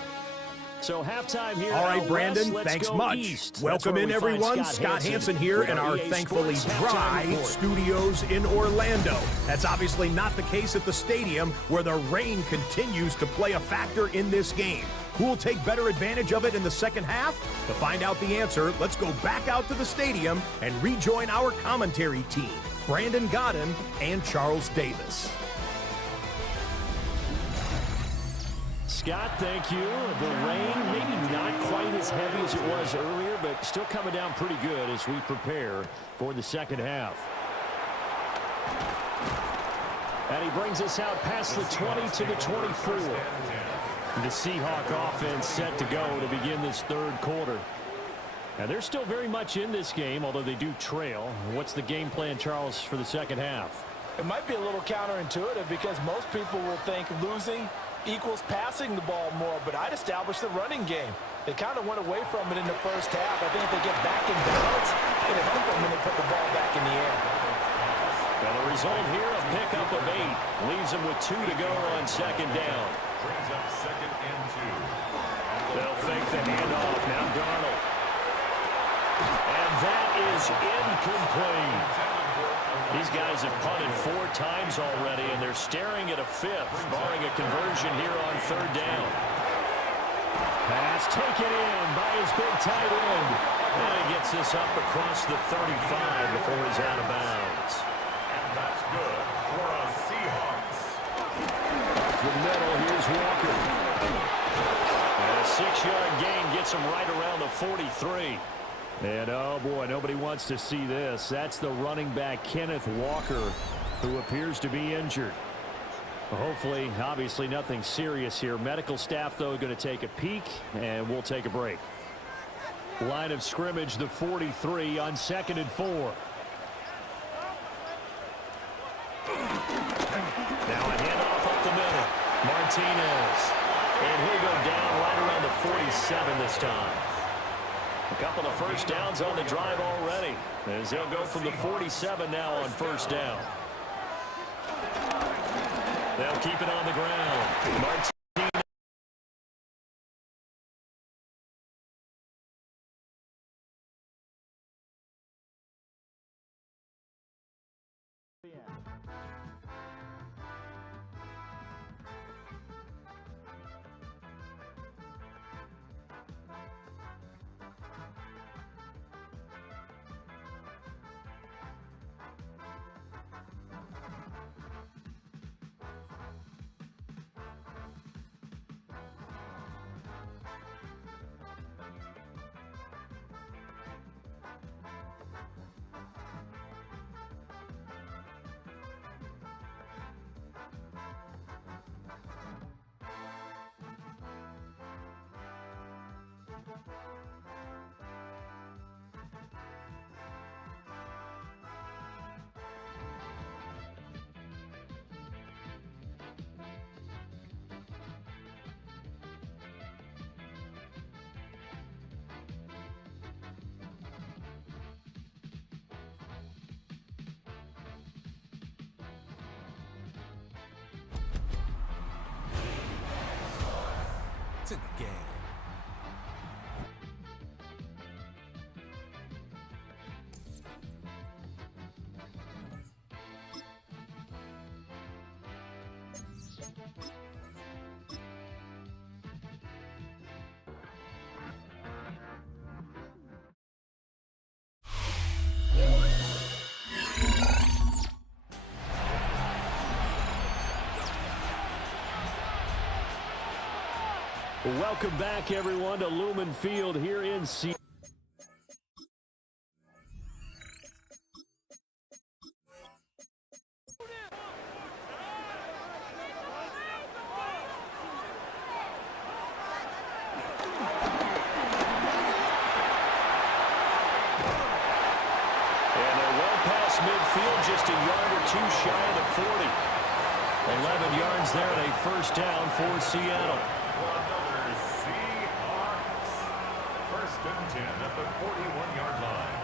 So halftime here. All right, out Brandon, west. thanks go much. east. Welcome in, everyone. Scott Hansen here in our thankfully dry studios in Orlando. That's obviously not the case at the stadium, where the rain continues to play a factor in this game. Who will take better advantage of it in the second half? To find out the answer, let's go back out to the stadium and rejoin our commentary team. Brandon Godden, and Charles Davis. Scott, thank you. The rain, maybe not quite as heavy as it was earlier, but still coming down pretty good as we prepare for the second half. And he brings us out past the 20 to the 24. The Seahawk offense set to go to begin this third quarter. And they're still very much in this game, although they do trail. What's the game plan, Charles, for the second half? It might be a little counterintuitive because most people will think losing equals passing the ball more, but I'd establish the running game. They kind of went away from it in the first half. I think if they get back in balance, it'll help them when they put the ball back in the air. Well, the result here, a pickup of 8. Leaves them with 2 to go on second down. Brings up 2nd and 2. They'll fake the handoff. Now Darnold. And that is incomplete. These guys have punted 4 times already, and they're staring at a 5th, barring a conversion here on third down. Pass taken in by his big tight end. And he gets this up across the 35 before he's out of bounds. And that's good for a Seahawks. Up the middle, here's Walker. And a 6-yard gain gets him right around the 43. And, oh, boy, nobody wants to see this. That's the running back, Kenneth Walker, who appears to be injured. Hopefully, obviously, nothing serious here. Medical staff, though, going to take a peek, and we'll take a break. Line of scrimmage, the 43 on 2nd and 4. Now a handoff up the middle. Martinez. And he'll go down right around the 47 this time. A couple of first downs on the drive already, as they'll go from the 47 now on first down. They'll keep it on the ground. Martinez. In the game. Welcome back, everyone, to Lumen Field here in Seattle. Midfield just a yard or 2 shy of the 40. 11 yards there and a first down for Seattle. Another Seahawks. 1st and 10 at the 41-yard line.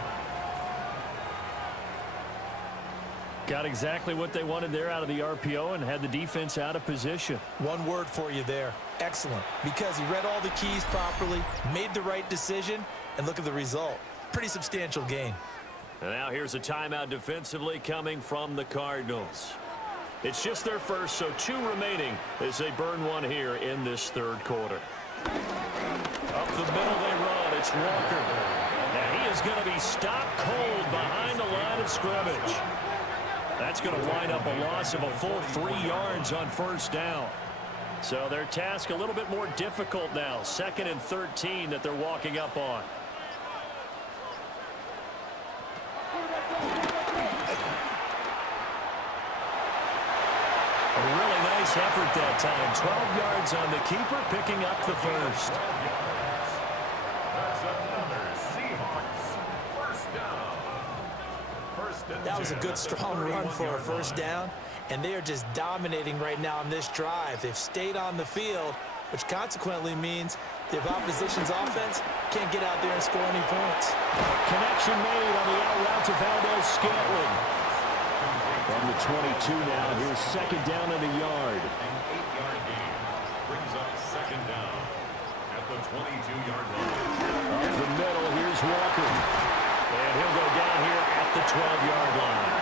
Got exactly what they wanted there out of the RPO and had the defense out of position. One word for you there. Excellent. Because he read all the keys properly, made the right decision, and look at the result. Pretty substantial gain. And now here's a timeout defensively coming from the Cardinals. It's just their first, so 2 remaining as they burn one here in this third quarter. Up the middle they run. It's Walker. And he is going to be stopped cold behind the line of scrimmage. That's going to wind up a loss of a full 3 yards on first down. So their task a little bit more difficult now. 2nd and 13 that they're walking up on. A really nice effort that time. 12 yards on the keeper, picking up the first. That's another Seahawks first down. First and That was a 10 good, at the strong run for a 31-yard first line. down, and they are just dominating right now on this drive. They've stayed on the field, which consequently means the opposition's offense can't get out there and score any points. Connection made on the out route to Valdez-Scantling. From the 22 now, here's 2nd down and a yard. An 8-yard gain brings up 2nd down at the 22-yard line. Up the middle, here's Walker. And he'll go down here at the 12-yard line.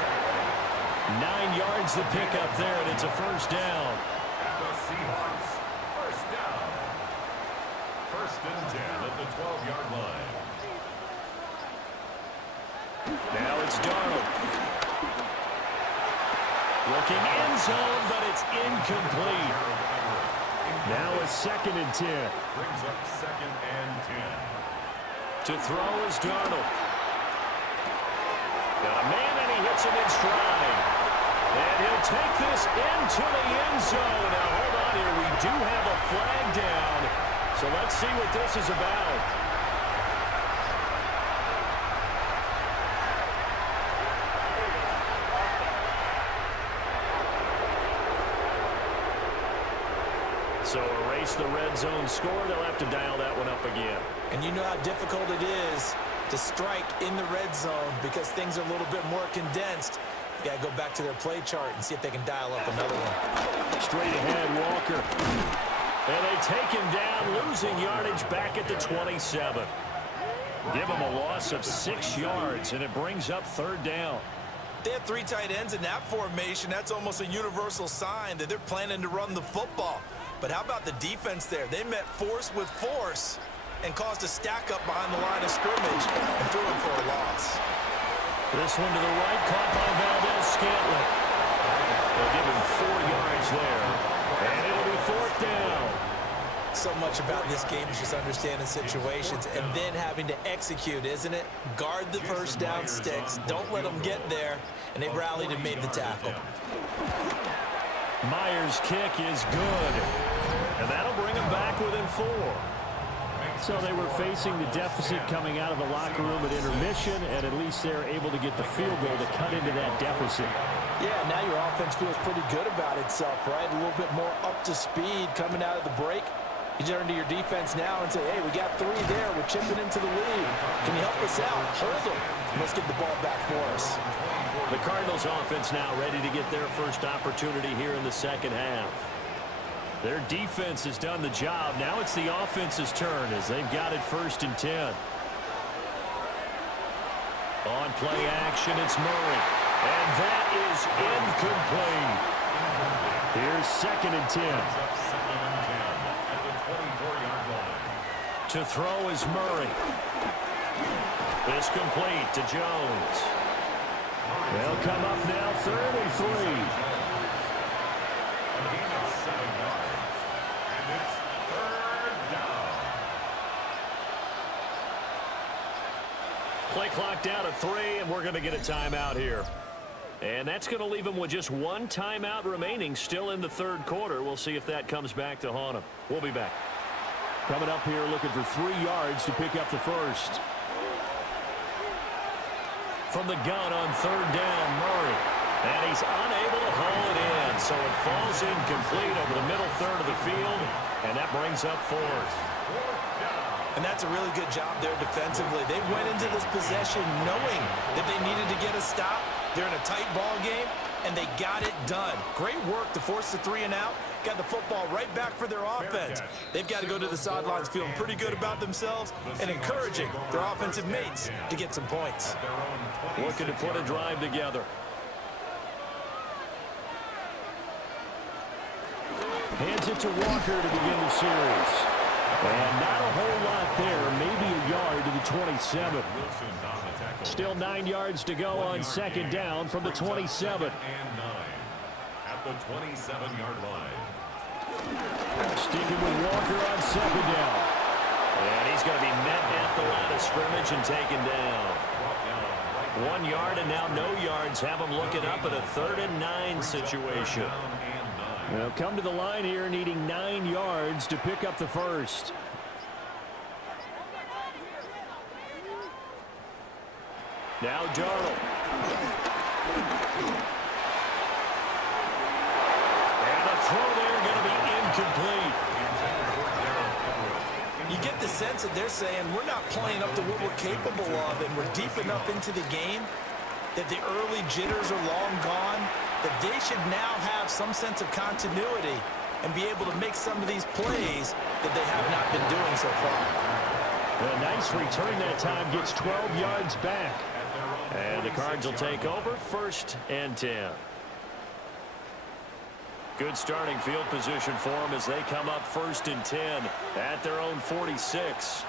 9 yards to pick up there, and it's a first down. And the Seahawks first down. First and 10 at the 12-yard line. Now it's Darnold. Looking end zone, but it's incomplete. Now a 2nd and 10. Brings up 2nd and 10. To throw is Darnold. Got a man, and he hits him in stride. And he'll take this into the end zone. Now, hold on here. We do have a flag down. So let's see what this is about. So erase the red zone score. They'll have to dial that one up again. And you know how difficult it is to strike in the red zone because things are a little bit more condensed. You got to go back to their play chart and see if they can dial up another one. Straight ahead, Walker. And they take him down, losing yardage back at the 27. Give him a loss of 6 yards, and it brings up 3rd down. They have 3 tight ends in that formation. That's almost a universal sign that they're planning to run the football. But how about the defense there? They met force with force and caused a stack up behind the line of scrimmage and threw him for a loss. This one to the right, caught by Valdez-Scantling. They'll give him 4 yards there, and it'll be 4th down. So much about this game is just understanding situations and then having to execute, isn't it? Guard the first down sticks. Don't let them get there. And they rallied and made the tackle. Myers' kick is good, and that'll bring them back within 4. So they were facing the deficit coming out of the locker room at intermission, and at least they're able to get the field goal to cut into that deficit. Yeah, now your offense feels pretty good about itself, right? A little bit more up to speed coming out of the break. You turn to your defense now and say, hey, we got 3 there. We're chipping into the lead. Can you help us out? Hold them. Let's get the ball back for us. The Cardinals offense now ready to get their first opportunity here in the 2nd half. Their defense has done the job. Now it's the offense's turn as they've got it 1st and 10. On play action, it's Murray. And that is incomplete. Here's 2nd and 10. At the 24-yard line. To throw is Murray. It's complete to Jones. They'll come up now 3rd and 3. A gain of 7 yards. And it's 3rd down. Play clock down at 3, and we're going to get a timeout here. And that's going to leave them with just 1 timeout remaining still in the 3rd quarter. We'll see if that comes back to haunt them. We'll be back. Coming up here looking for 3 yards to pick up the first. From the gun on 3rd down, Murray. And he's unable to haul it in. So it falls incomplete over the middle 3rd of the field. And that brings up 4th. And that's a really good job there defensively. They went into this possession knowing that they needed to get a stop. They're in a tight ball game, and they got it done. Great work to force the 3 and out. Got the football right back for their offense. They've got to go to the sidelines feeling pretty good about themselves and encouraging their offensive mates to get some points. Looking to put a drive together. Hands it to Walker to begin the series. And not a whole lot there, maybe a yard to the 27. Still 9 yards to go on second down from the 27. And 9 at the 27-yard line. Sticking with Walker on second down. And he's going to be met at the line of scrimmage and taken down. 1 yard and now no yards. Have him looking up at a 3rd and 9 situation. They'll come to the line here needing 9 yards to pick up the first. Now Darnold. And a throw there going to be incomplete. You get the sense that they're saying we're not playing up to what we're capable of, and we're deep enough into the game that the early jitters are long gone, that they should now have some sense of continuity and be able to make some of these plays that they have not been doing so far. A nice return that time, gets 12 yards back. And the Cards will take over, 1st and 10. Good starting field position for them as they come up 1st and 10 at their own 46.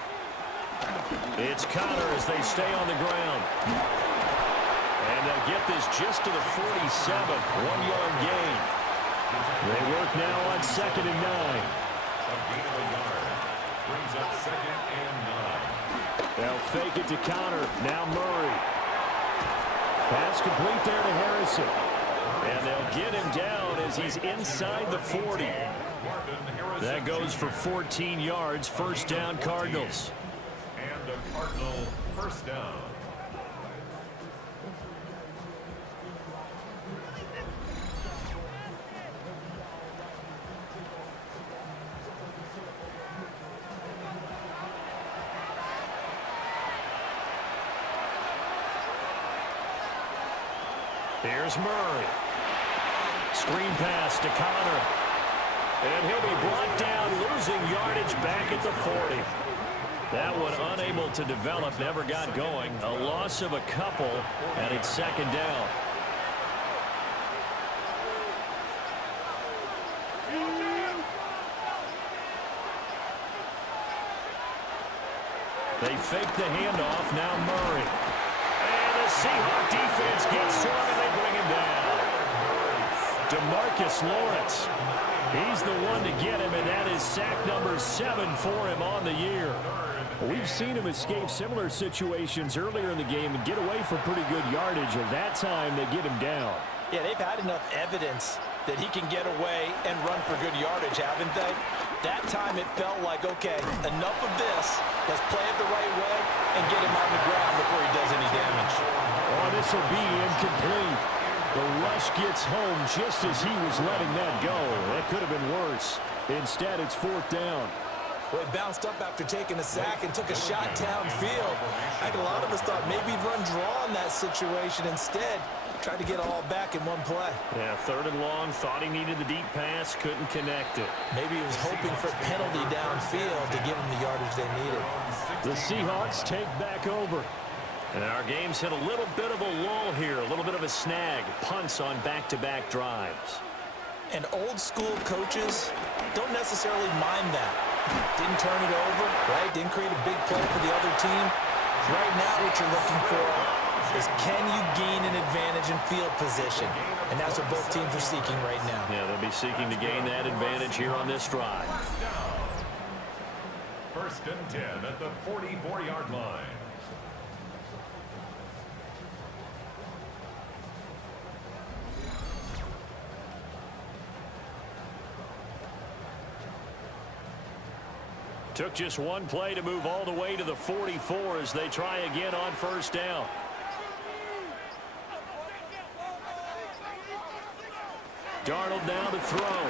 It's Connor as they stay on the ground. And they'll get this just to the 47, 1-yard gain. They work now on 2nd and 9. Brings up 2nd and 9. They'll fake it to Connor. Now Murray. Pass complete there to Harrison. And they'll get him down as he's inside the 40. That goes for 14 yards. 1st down, Cardinals. And a Cardinal 1st down. Here's Murray. Screen pass to Connor. And he'll be brought down, losing yardage back at the 40. That one unable to develop, never got going. A loss of a couple, and it's 2nd down. They fake the handoff, now Murray. And the Seahawk defense gets to him, and they bring him down. DeMarcus Lawrence. He's the one to get him, and that is sack number 7 for him on the year. We've seen him escape similar situations earlier in the game and get away for pretty good yardage, and that time they get him down. Yeah, they've had enough evidence that he can get away and run for good yardage, haven't they? That time it felt like, okay, enough of this. Let's play it the right way and get him on the ground before he does any damage. Oh, this will be incomplete. The rush gets home just as he was letting that go. That could have been worse. Instead, it's 4th down. Well, he bounced up after taking a sack and took a shot downfield. I think a lot of us thought maybe he'd run draw in that situation. Instead, tried to get all back in one play. Yeah, 3rd and long. Thought he needed the deep pass. Couldn't connect it. Maybe he was hoping for penalty downfield to give him the yardage they needed. The Seahawks take back over. And our game's hit a little bit of a lull here. A little bit of a snag. Punts on back-to-back drives. And old school coaches don't necessarily mind that. Didn't turn it over, right? Didn't create a big play for the other team. Right now what you're looking for is can you gain an advantage in field position? And that's what both teams are seeking right now. Yeah, they'll be seeking to gain that advantage here on this drive. 1st and 10 at the 44-yard line. Took just one play to move all the way to the 44 as they try again on 1st down. Darnold now to throw.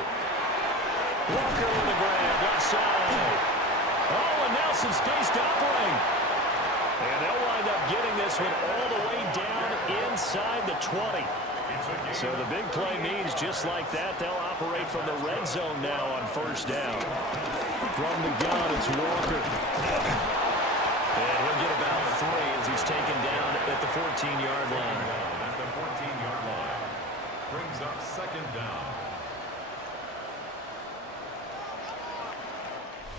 Walker with the grab, left side. Oh, and now some space to operate. And they'll wind up getting this one all the way down inside the 20. So the big play means just like that, they'll operate from the red zone now on 1st down. From the gun, it's Walker. And he'll get about 3 as he's taken down at the 14-yard line. At the 14-yard line. Brings up 2nd down.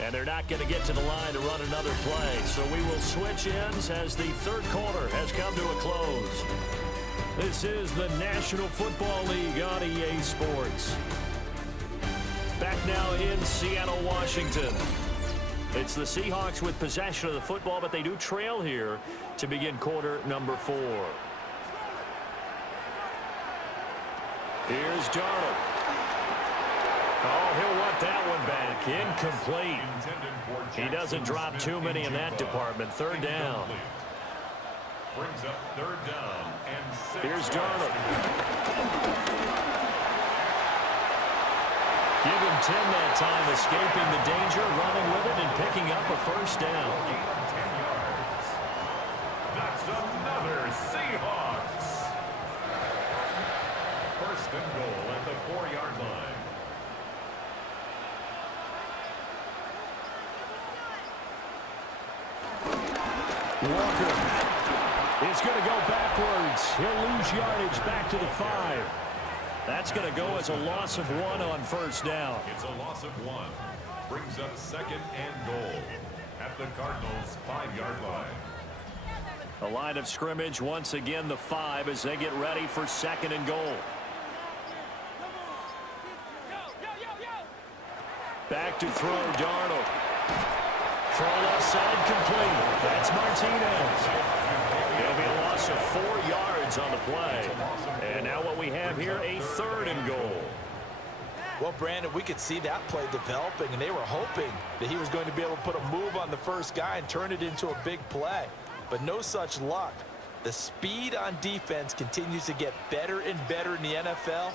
And they're not going to get to the line to run another play. So we will switch ends as the third quarter has come to a close. This is the National Football League on EA Sports. Back now in Seattle, Washington. It's the Seahawks with possession of the football, but they do trail here to begin quarter number 4. Here's Darnold. Oh, he'll want that one back. Incomplete. He doesn't drop too many in that department. Third down. Brings up third down and 6. Here's Darnold. Give him 10 that time, escaping the danger, running with it, and picking up a first down. 10 yards. That's another Seahawks. First and goal at the 4-yard line. Walker is going to go backwards. He'll lose yardage back to the 5. That's going to go as a loss of 1 on first down. It's a loss of 1. Brings up second and goal at the Cardinals' 5-yard line. The line of scrimmage once again the 5 as they get ready for second and goal. Back to throw, Darnold. Throw left side complete. That's Martinez. It'll be a loss of 4 yards on the play. And now what we have here, a third and goal. Well, Brandon, we could see that play developing, and they were hoping that he was going to be able to put a move on the first guy and turn it into a big play. But no such luck. The speed on defense continues to get better and better in the NFL.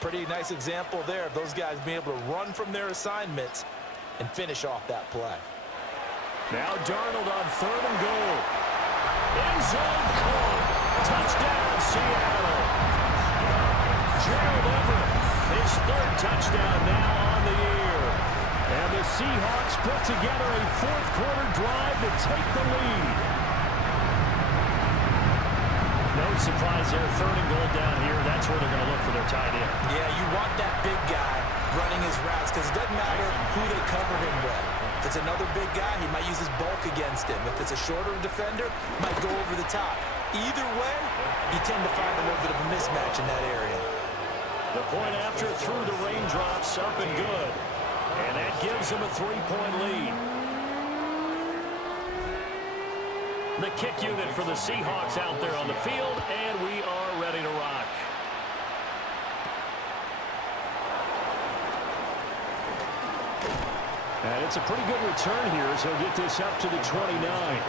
Pretty nice example there of those guys being able to run from their assignments and finish off that play. Now Darnold on third and goal. End zone caught. Touchdown, Seattle. Gerald Everett, his third touchdown now on the year. And the Seahawks put together a fourth quarter drive to take the lead. No surprise there, third and goal down here. That's where they're going to look for their tight end. Yeah, you want that big guy running his routes because it doesn't matter who they cover him with. If it's another big guy, he might use his bulk against him. If it's a shorter defender, he might go over the top. Either way, you tend to find a little bit of a mismatch in that area. The point after through the raindrops, up and good. And that gives him a 3-point lead. The kick unit for the Seahawks out there on the field, and we are ready to rock. And it's a pretty good return here, so he'll get this up to the 29.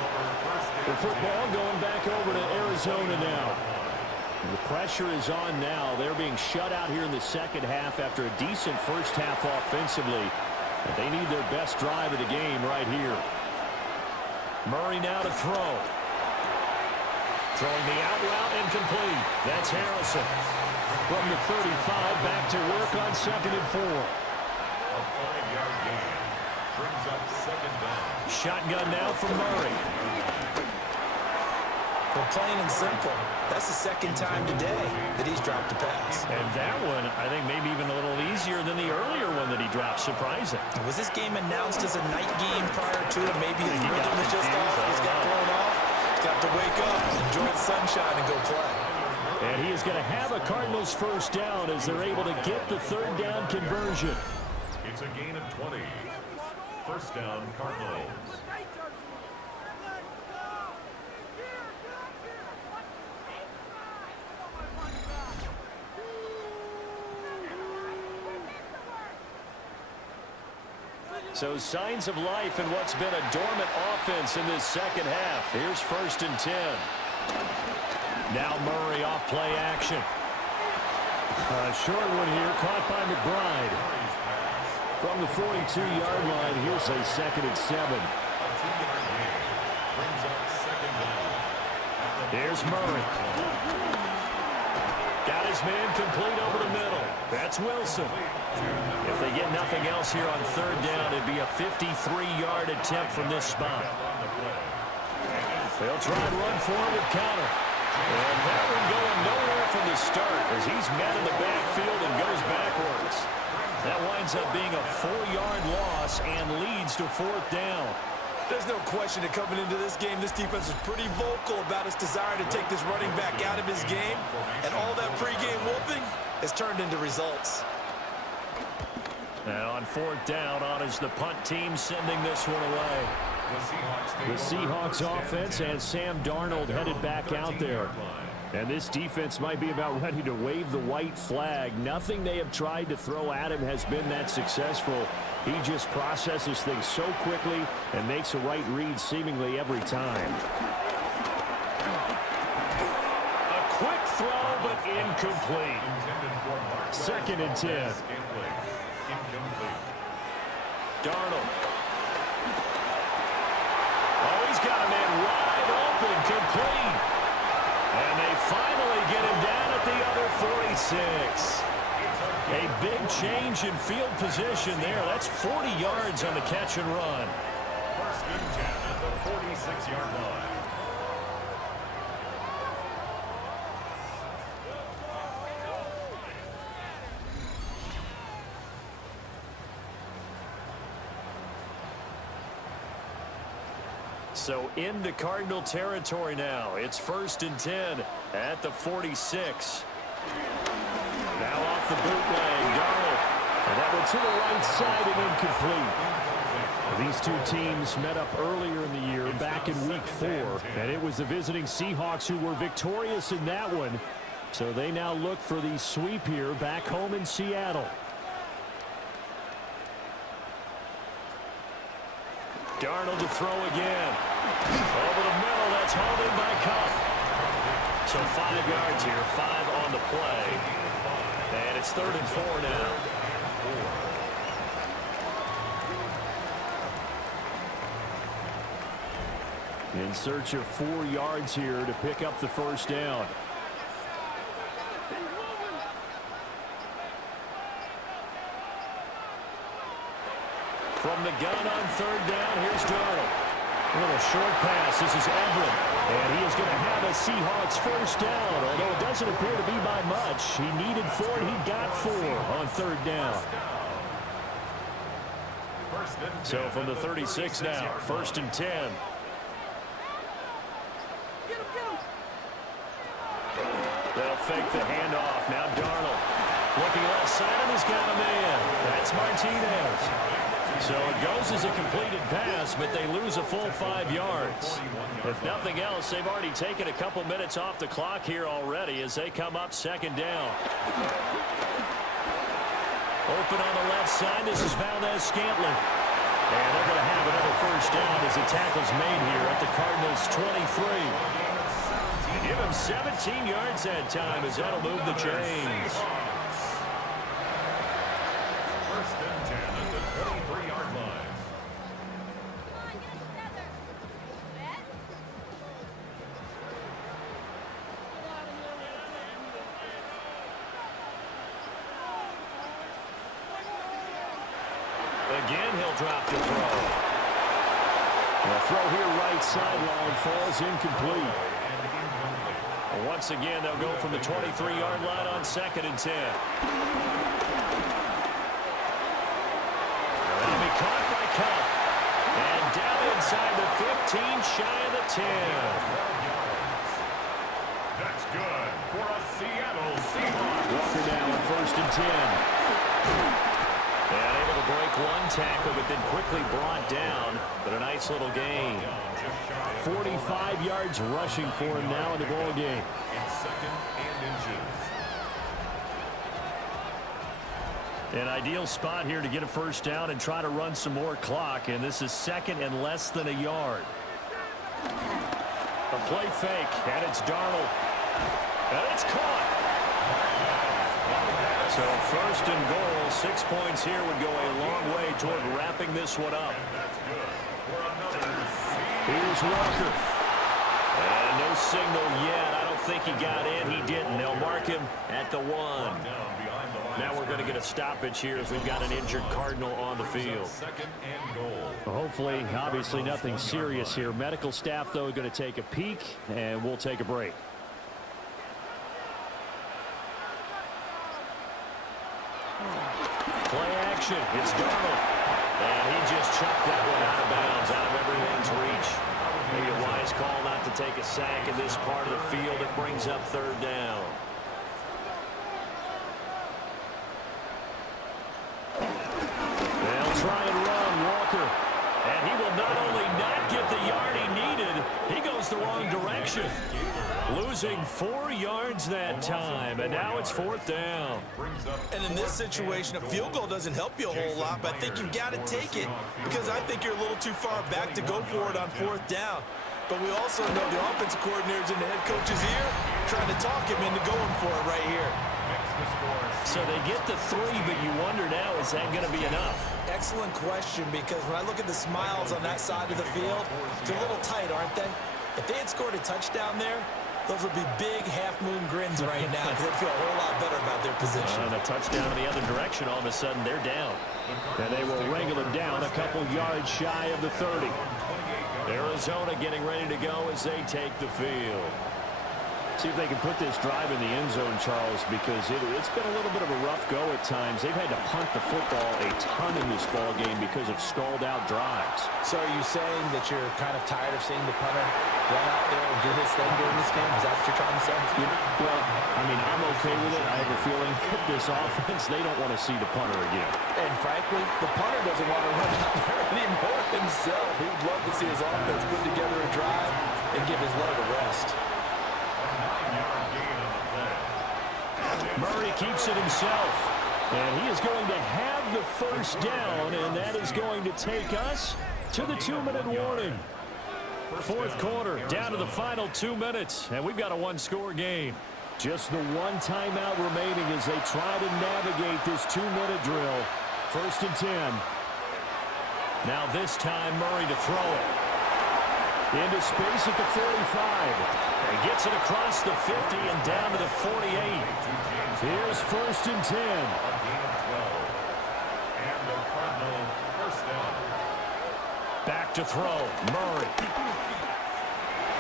The football going back over to Arizona now. The pressure is on now. They're being shut out here in the second half after a decent first half offensively. But they need their best drive of the game right here. Murray now to throw. Throwing the out route incomplete. That's Harrison. From the 35 back to work on second and 4. A 5-yard gain. Brings up second down. Shotgun now from Murray. But plain and simple, that's the second time today that he's dropped a pass. And that one, I think, maybe even a little easier than the earlier one that he dropped. Surprising. Was this game announced as a night game prior to it? Maybe his rhythm was just off. He's got thrown off. He's got to wake up, enjoy the sunshine, and go play. And he is going to have a Cardinals first down as they're able to get the third down conversion. It's a gain of 20. First down, Cardinals. So signs of life in what's been a dormant offense in this second half. Here's first and 10. Now Murray off play action. A short one here caught by McBride. From the 42-yard line, here's a second and 7. Here's Murray. Got his man complete over the middle. That's Wilson. If they get nothing else here on third down, it'd be a 53-yard attempt from this spot. They'll try and run forward with counter. And that one going nowhere from the start as he's met in the backfield and goes backwards. That winds ends up being a 4-yard loss and leads to 4th down. There's no question that coming into this game, this defense is pretty vocal about its desire to take this running back out of his game, and all that pregame whooping has turned into results. And on 4th down, on is the punt team sending this one away. The Seahawks offense and Sam Darnold headed back out there. And this defense might be about ready to wave the white flag. Nothing they have tried to throw at him has been that successful. He just processes things so quickly and makes a right read seemingly every time. A quick throw, but incomplete. 2nd and 10. Darnold. Oh, he's got a man wide open, complete. And they finally get him down at the other 46. A big change in field position there. That's 40 yards on the catch and run. 1st and 10 at the 46-yard line. So into Cardinal territory now. It's 1st and 10 at the 46. Now off the bootleg, Darnold. And that one to the right side and incomplete. These two teams met up earlier in the year, back in week 4. And it was the visiting Seahawks who were victorious in that one. So they now look for the sweep here back home in Seattle. Darnold to throw again. Over the middle, that's hauled in by Cup. So 5 yards here, 5 on the play. And it's 3rd and 4 now. In search of 4 yards here to pick up the 1st down. From the gun on 3rd down, here's Darnold. A little short pass. This is Everett. And he is going to have a Seahawks 1st down, although it doesn't appear to be by much. He needed 4, and he got 4 on 3rd down. So from the 36 now, 1st and 10. They'll fake the handoff. Now Darnold looking left side, and he's got a man. That's Martinez. So it goes as a completed pass, but they lose a full 5 yards. If nothing else, they've already taken a couple minutes off the clock here already as they come up 2nd down. Open on the left side. This is Valdez-Scantling. And they're going to have another 1st down as the tackle's made here at the Cardinals' 23. Give him 17 yards that time as that'll move the chains. 1st and 10 at the 23-yard line. Again, he'll drop the throw. The throw here right sideline falls incomplete. Once again, they'll go from the 23-yard line on 2nd and 10. That'll be caught by Cup. And down inside the 15, shy of the 10. That's good for a Seattle Seahawks. Walker now on 1st and 10. And able to break one tackle, but then quickly brought down. But a nice little gain. 45 yards rushing for him now in the ball game. In 2nd and inches. An ideal spot here to get a 1st down and try to run some more clock. And this is 2nd and less than a yard. A play fake, and it's Darnold. And it's caught. So 1st and goal, 6 points here would go a long way toward wrapping this one up. Here's Walker. And no signal yet. I don't think he got in. He didn't. They'll mark him at the 1. Now we're going to get a stoppage here as we've got an injured Cardinal on the field. 2nd and goal. Hopefully, obviously nothing serious here. Medical staff, though, are going to take a peek, and we'll take a break. Play direction. It's Darnold. And he just chucked that one out of bounds, out of everyone's reach. Maybe a wise call not to take a sack in this part of the field. It brings up third down. They'll try and run Walker. And he will not only not get the yard he needed, he goes the wrong direction. Losing 4 yards that time, and now it's fourth down. And in this situation, a field goal doesn't help you a whole lot, but I think you've got to take it because I think you're a little too far back to go for it on fourth down. But we also know the offensive coordinator's in the head coach's ear trying to talk him into going for it right here. So they get the 3, but you wonder now, is that going to be enough? Excellent question, because when I look at the smiles on that side of the field, they're a little tight, aren't they? If they had scored a touchdown there, those would be big half-moon grins right now because they'd feel a whole lot better about their position. And a touchdown in the other direction, all of a sudden they're down. And they will wrangle them down a couple yards shy of the 30. Arizona getting ready to go as they take the field. See if they can put this drive in the end zone, Charles, because it's been a little bit of a rough go at times. They've had to punt the football a ton in this ball game because of stalled-out drives. So are you saying that you're kind of tired of seeing the punter run out there and do his thing during this game? Is that what you're trying to say? Well, I mean, I'm okay with it. I have a feeling that this offense, they don't want to see the punter again. And frankly, the punter doesn't want to run out there anymore himself. He would love to see his offense put together a drive and give his leg a rest. Murray keeps it himself. And he is going to have the first down, and that is going to take us to the 2-minute warning. Fourth quarter, down to the final 2 minutes, and we've got a one-score game. Just the one timeout remaining as they try to navigate this 2-minute drill. First and 10. Now this time, Murray to throw it. Into space at the 45. He gets it across the 50 and down to the 48. Here's first and 10. Back to throw. Murray.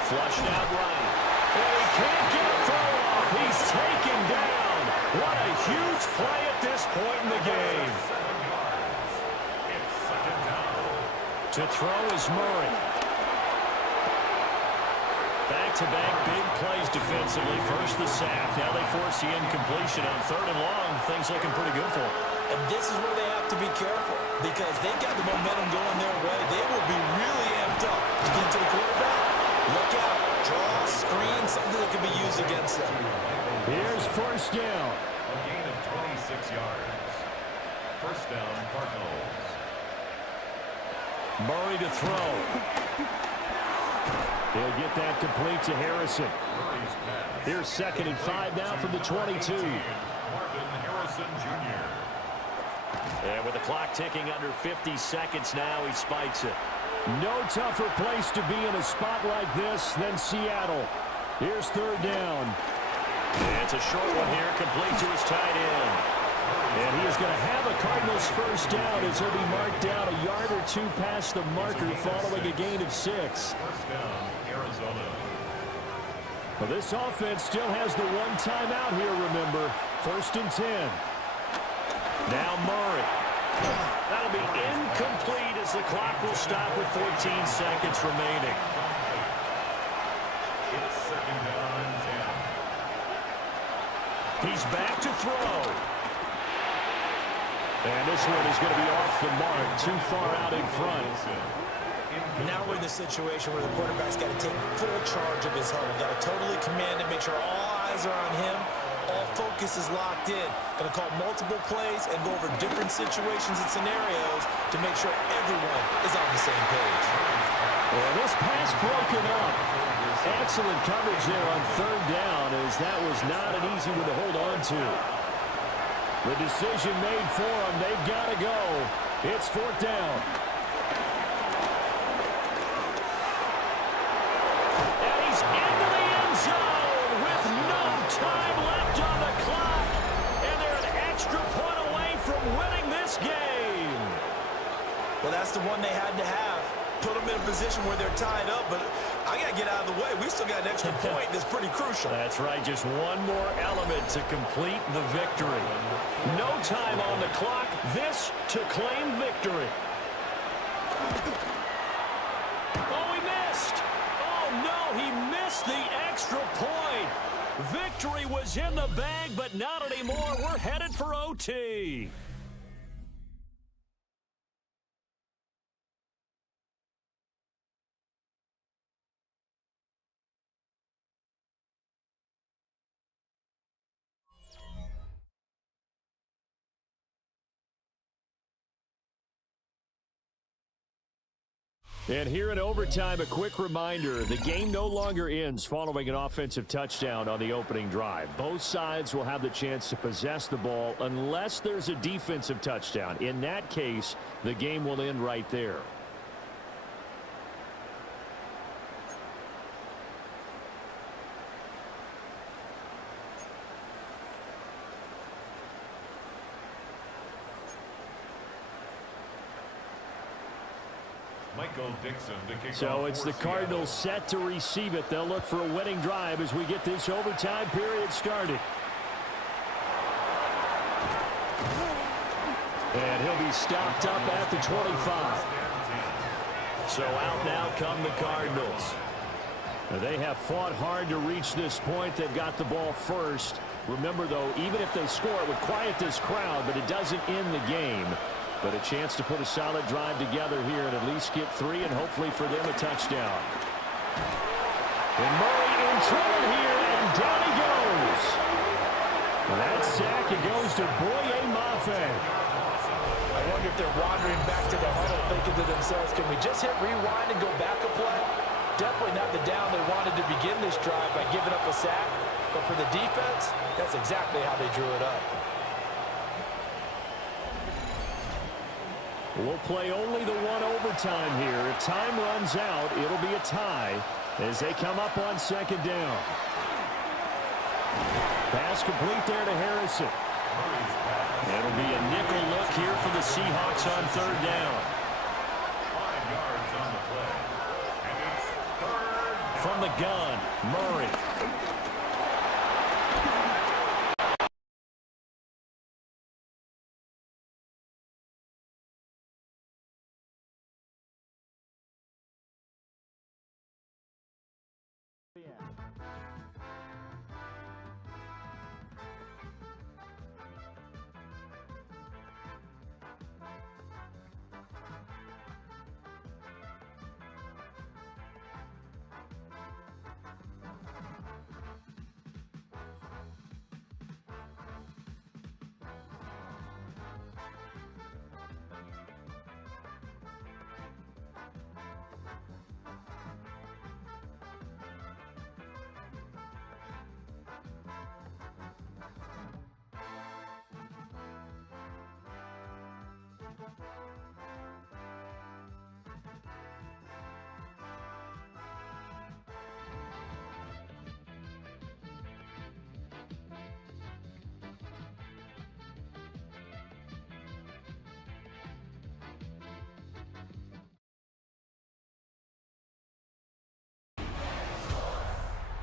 Flushed out right. And he can't get a throw off. He's taken down. What a huge play at this point in the game. To throw is Murray. Back-to-back big plays defensively. First the sack. Now they force the incompletion on third and long. Things looking pretty good for them. And this is where they have to be careful because they've got the momentum going their way. They will be really amped up to get to the quarterback. Look out. Draw, screen, something that can be used against them. Here's first down. A gain of 26 yards. First down, Cardinals. Murray to throw. He'll get that complete to Harrison. Here's second and 5 now from the 22. Marvin Harrison Jr. And with the clock ticking under 50 seconds now, he spikes it. No tougher place to be in a spot like this than Seattle. Here's third down. And it's a short one here, complete to his tight end. And he is going to have a Cardinals first down as he'll be marked down a yard or two past the marker following a gain of 6. First down, Arizona. Well, this offense still has the one timeout here, remember. First and 10. Now Murray. That'll be incomplete as the clock will stop with 14 seconds remaining. It's second down and 10. He's back to throw. And this one is going to be off the mark, too far out in front. Now we're in the situation where the quarterback's got to take full charge of his huddle. Got to totally command it, make sure all eyes are on him. All focus is locked in. Going to call multiple plays and go over different situations and scenarios to make sure everyone is on the same page. Well, this pass broken up. Excellent coverage there on third down as that was not an easy one to hold on to. The decision made for them. They've got to go. It's fourth down. And he's into the end zone with no time left on the clock. And they're an extra point away from winning this game. Well, that's the one they had to have. Put them in a position where they're tied up, but I got to get out of the way. We still got an extra point that's pretty crucial. That's right. Just one more element to complete the victory. No time on the clock. This to claim victory. Oh, he missed. Oh, no, he missed the extra point. Victory was in the bag, but not anymore. We're headed for OT. And here in overtime, a quick reminder, the game no longer ends following an offensive touchdown on the opening drive. Both sides will have the chance to possess the ball unless there's a defensive touchdown. In that case, the game will end right there. So it's the Cardinals set to receive it. They'll look for a winning drive as we get this overtime period started. And he'll be stopped up at the 25. So out now come the Cardinals. They have fought hard to reach this point. They've got the ball first. Remember, though, even if they score, it would quiet this crowd, but it doesn't end the game. But a chance to put a solid drive together here and at least get 3 and hopefully for them a touchdown. And Murray in trouble here, and down he goes. And that sack, it goes to Boye Mafe. I wonder if they're wandering back to the huddle thinking to themselves, can we just hit rewind and go back a play? Definitely not the down they wanted to begin this drive by giving up a sack. But for the defense, that's exactly how they drew it up. We'll play only the one overtime here. If time runs out, it'll be a tie as they come up on second down. Pass complete there to Harrison. It'll be a nickel look here for the Seahawks on third down. 5 yards on the play. And it's third. From the gun, Murray.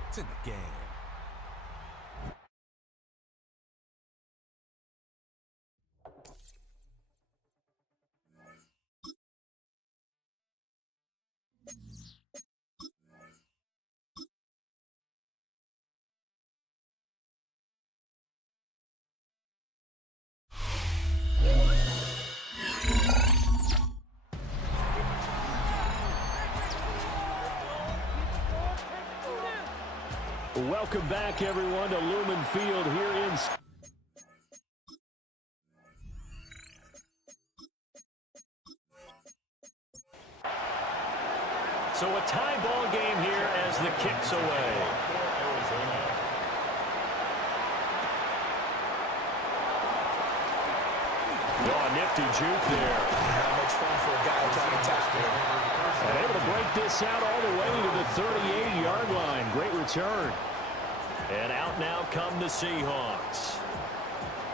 It's in the game. Welcome back, everyone, to Lumen Field here in... So a tie ball game here as the kick's away. Oh, nifty juke there. Not much fun for a guy trying to tackle. And able to break this out all the way to the 38-yard line. Great return. And out now come the Seahawks.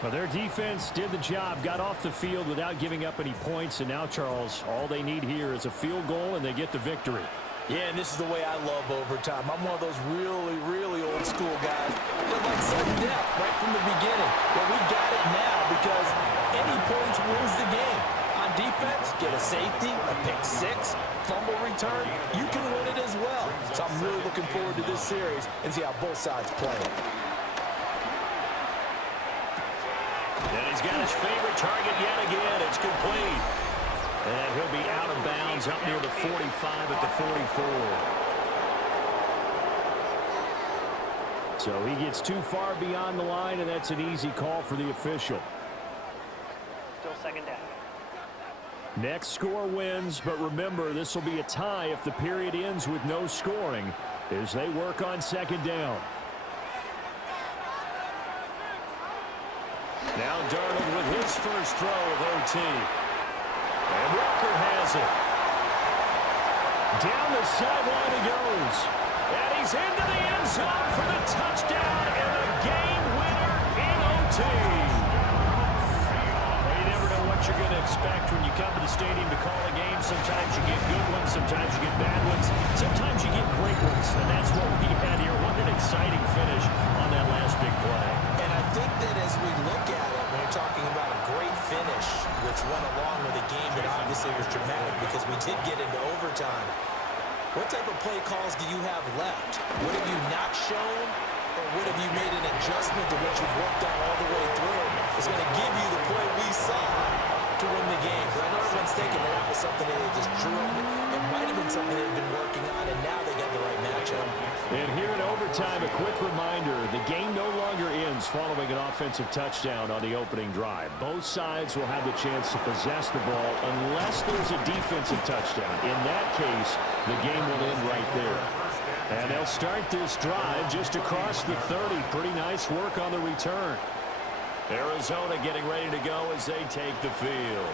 Well, their defense did the job, got off the field without giving up any points. And now, Charles, all they need here is a field goal, and they get the victory. Yeah, and this is the way I love overtime. I'm one of those really, really old school guys that like sudden death right from the beginning. Well, we got it now because any points wins the game. On defense, get a safety, a pick six, fumble return, you can win it as well. So I'm really looking forward to this series and see how both sides play it. And he's got his favorite target yet again. It's complete. And he'll be out of bounds up near the 45 at the 44. So he gets too far beyond the line, and that's an easy call for the official. Still second down. Next score wins, but remember, this will be a tie if the period ends with no scoring as they work on second down. Now Darnold with his first throw of OT. And Walker has it. Down the sideline he goes. And he's into the end zone for the touchdown and the game winner in OT. Well, you never know what you're going to expect when you come to the stadium to call a game. Sometimes you get good ones, sometimes you get bad ones, sometimes you get great ones. And that's what we had here. What an exciting finish on that last big play. And I think that as we look at it, when we're talking about a great finish, which went along with a game that obviously was dramatic because we did get into overtime, what type of play calls do you have left? What have you not shown, or what have you made an adjustment to what you've worked on all the way through? It's going to give you the play we saw to win the game. But I know everyone's thinking that was something that they just drilled. It might have been something they've been working on, and now they got the right matchup. And here in overtime, a quick reminder, the game no longer ends following an offensive touchdown on the opening drive. Both sides will have the chance to possess the ball unless there's a defensive touchdown. In that case, the game will end right there. And they'll start this drive just across the 30. Pretty nice work on the return. Arizona getting ready to go as they take the field.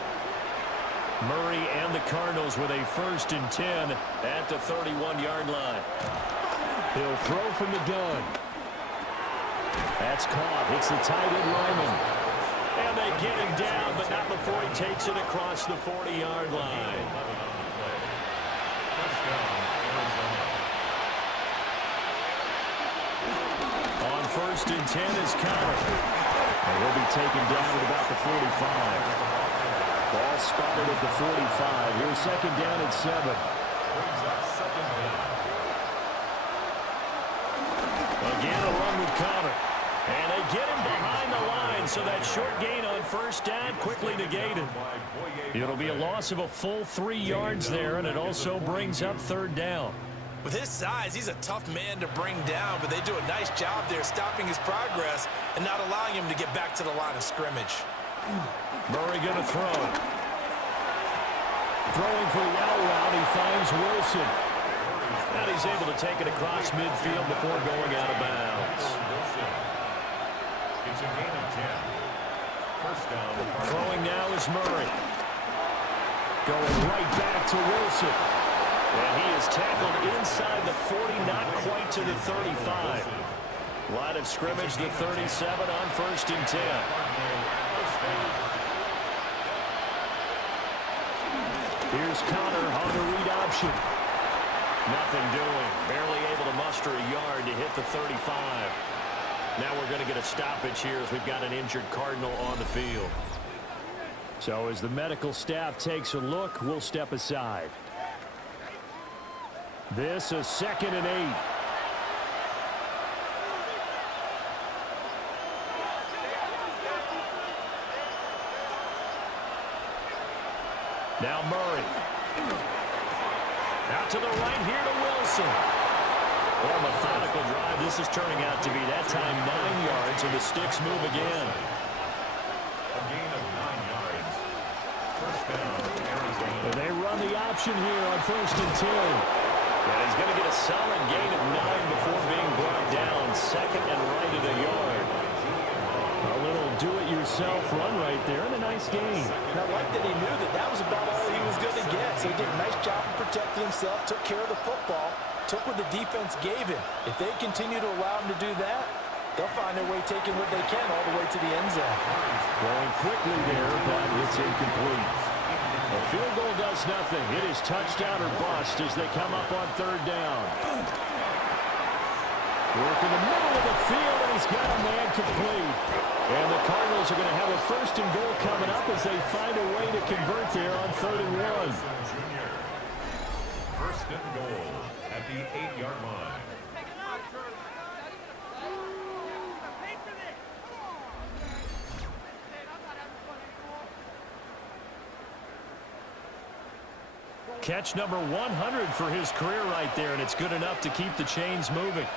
Murray and the Cardinals with a 1st and 10 at the 31-yard line. He'll throw from the gun. That's caught. It's the tight end lineman. And they get him down, but not before he takes it across the 40-yard line. On 1st and 10 is Connor. And he'll be taken down at about the 45. Ball spotted at the 45. Here's second down at 7. Again, a run with Connor. And they get him behind the line, so that short gain on 1st down quickly negated. It'll be a loss of a full 3 yards there, and it also brings up 3rd down. With his size, he's a tough man to bring down, but they do a nice job there stopping his progress and not allowing him to get back to the line of scrimmage. Murray going to throw. Throwing for the out route, he finds Wilson. And he's able to take it across midfield before going out of bounds. It's a gain of 10. First down. Throwing now is Murray. Going right back to Wilson. And he is tackled inside the 40, not quite to the 35. Line of scrimmage, the 37 on 1st and 10. Here's Connor on the read option. Nothing doing. Barely able to muster a yard to hit the 35. Now we're going to get a stoppage here as we've got an injured Cardinal on the field. So as the medical staff takes a look, we'll step aside. This is 2nd and 8. Now Murray. Out to the right here to Wilson. Well, methodical drive. This is turning out to be that time 9 yards, and the sticks move again. A gain of 9 yards. First down, Arizona. And they run the option here on 1st and 10. And he's going to get a solid gain of 9 before being brought down. 2nd and right at a yard. A little do-it-yourself run right there and a nice gain. And I like that he knew that that was about all he was going to get. So he did a nice job of protecting himself, took care of the football, took what the defense gave him. If they continue to allow him to do that, they'll find their way taking what they can all the way to the end zone. Going quickly there, but it's incomplete. A Field goal does nothing. It is touchdown or bust as they come up on third down. Work in the middle of the field, and he's got a man complete. And the Cardinals are going to have a first and goal coming up as they find a way to convert there on 3rd and 1. First and goal at the 8-yard line. Catch number 100 for his career right there, and it's good enough to keep the chains moving.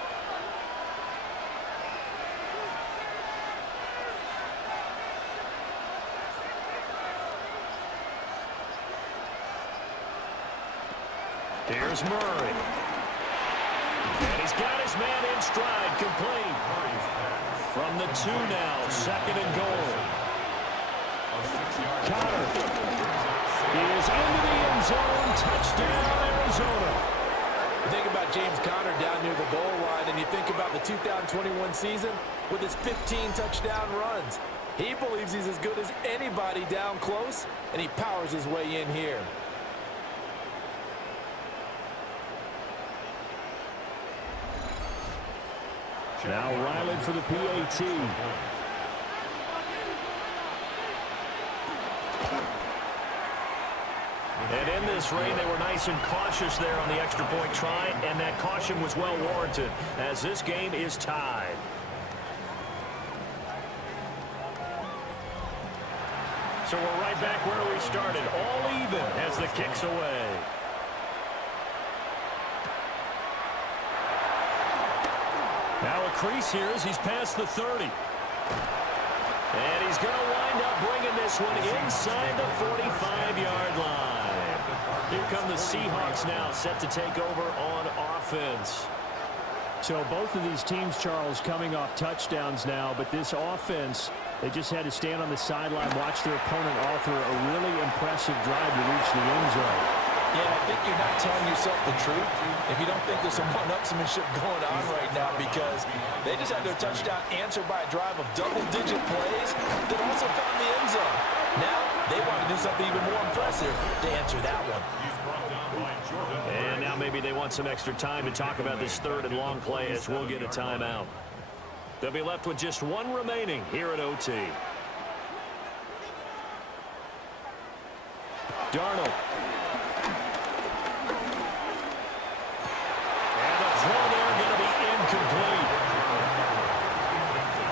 Here's Murray. And he's got his man in stride, complete. From the 2 now, 2nd and goal. Connor. He is into the end zone. Touchdown, Arizona. You think about James Conner down near the goal line, and you think about the 2021 season with his 15 touchdown runs. He believes he's as good as anybody down close, and he powers his way in here. Now Ryland for the PAT. And in this rain, they were nice and cautious there on the extra point try, and that caution was well warranted as this game is tied. So we're right back where we started, all even as the kick's away. Now a crease here as he's past the 30. And he's going to wind up bringing this one inside the 45-yard line. Here come the Seahawks now, set to take over on offense. So both of these teams, Charles, coming off touchdowns now, but this offense, they just had to stand on the sideline, watch their opponent author a really impressive drive to reach the end zone. Yeah, I think you're not telling yourself the truth if you don't think there's some one-upsmanship going on right now, because they just had their touchdown answered by a drive of double-digit plays that also found the end zone. Now they want to do something even more impressive to answer that one. And now maybe they want some extra time to talk about this 3rd and long play as we'll get a timeout. They'll be left with just 1 remaining here at OT. Darnold.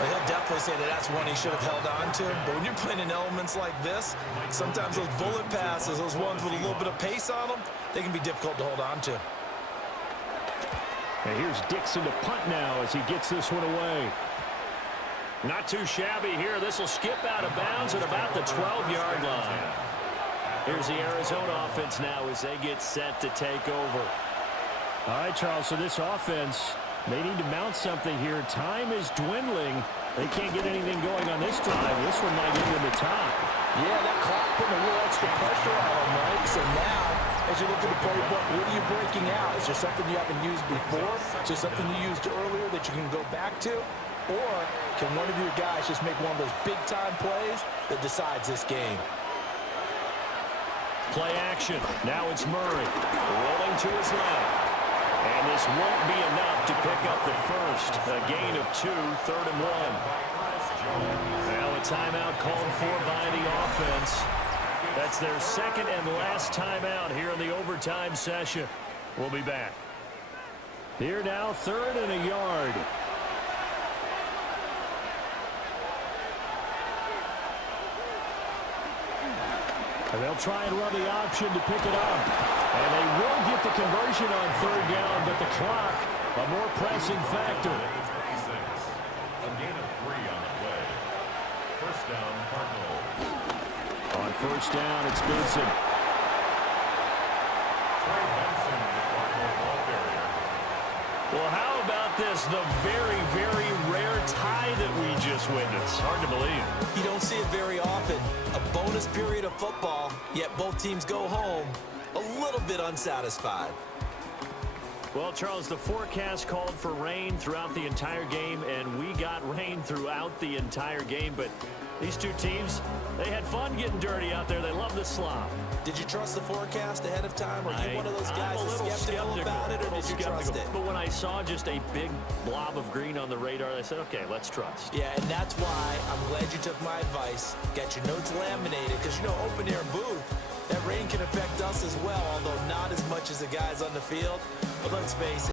He'll definitely say that that's one he should have held on to. But when you're playing in elements like this, sometimes those bullet passes, those ones with a little bit of pace on them, they can be difficult to hold on to. And here's Dixon to punt now as he gets this one away. Not too shabby here. This will skip out of bounds at about the 12-yard line. Here's the Arizona offense now as they get set to take over. All right, Charles, so this offense, they need to mount something here. Time is dwindling. They can't get anything going on this drive. This one might give them the time. Yeah, that clock putting a little extra pressure on them, Mike. So now, as you look at the playbook, what are you breaking out? Is there something you haven't used before? Is there something you used earlier that you can go back to? Or can one of your guys just make one of those big-time plays that decides this game? Play action. Now it's Murray rolling to his left. And this won't be enough to pick up the first. A gain of 2, 3rd and 1. Now a timeout called for by the offense. That's their 2nd and last timeout here in the overtime session. We'll be back. Here now, 3rd and a yard. And they'll try and run the option to pick it up. And they will get the conversion on 3rd down, but the clock, a more pressing factor. A gain of 3 on the play. First down, Cardinals. On 1st down, it's Benson. Well, how about this? The very, very rare tie that we just witnessed. Hard to believe. You don't see it very often. A bonus period of football, yet both teams go home a little bit unsatisfied. Well, Charles, the forecast called for rain throughout the entire game, and we got rain throughout the entire game. But These two teams, they had fun getting dirty out there. They love the slop. Did you trust the forecast ahead of time? Are you one of those guys I'm a little skeptical about it, or did you trust it? But when I saw just a big blob of green on the radar, I said, okay, let's trust. Yeah, and that's why I'm glad you took my advice. Get your notes laminated, because, you know, open air booth, that rain can affect us as well, although not as much as the guys on the field. But let's face it.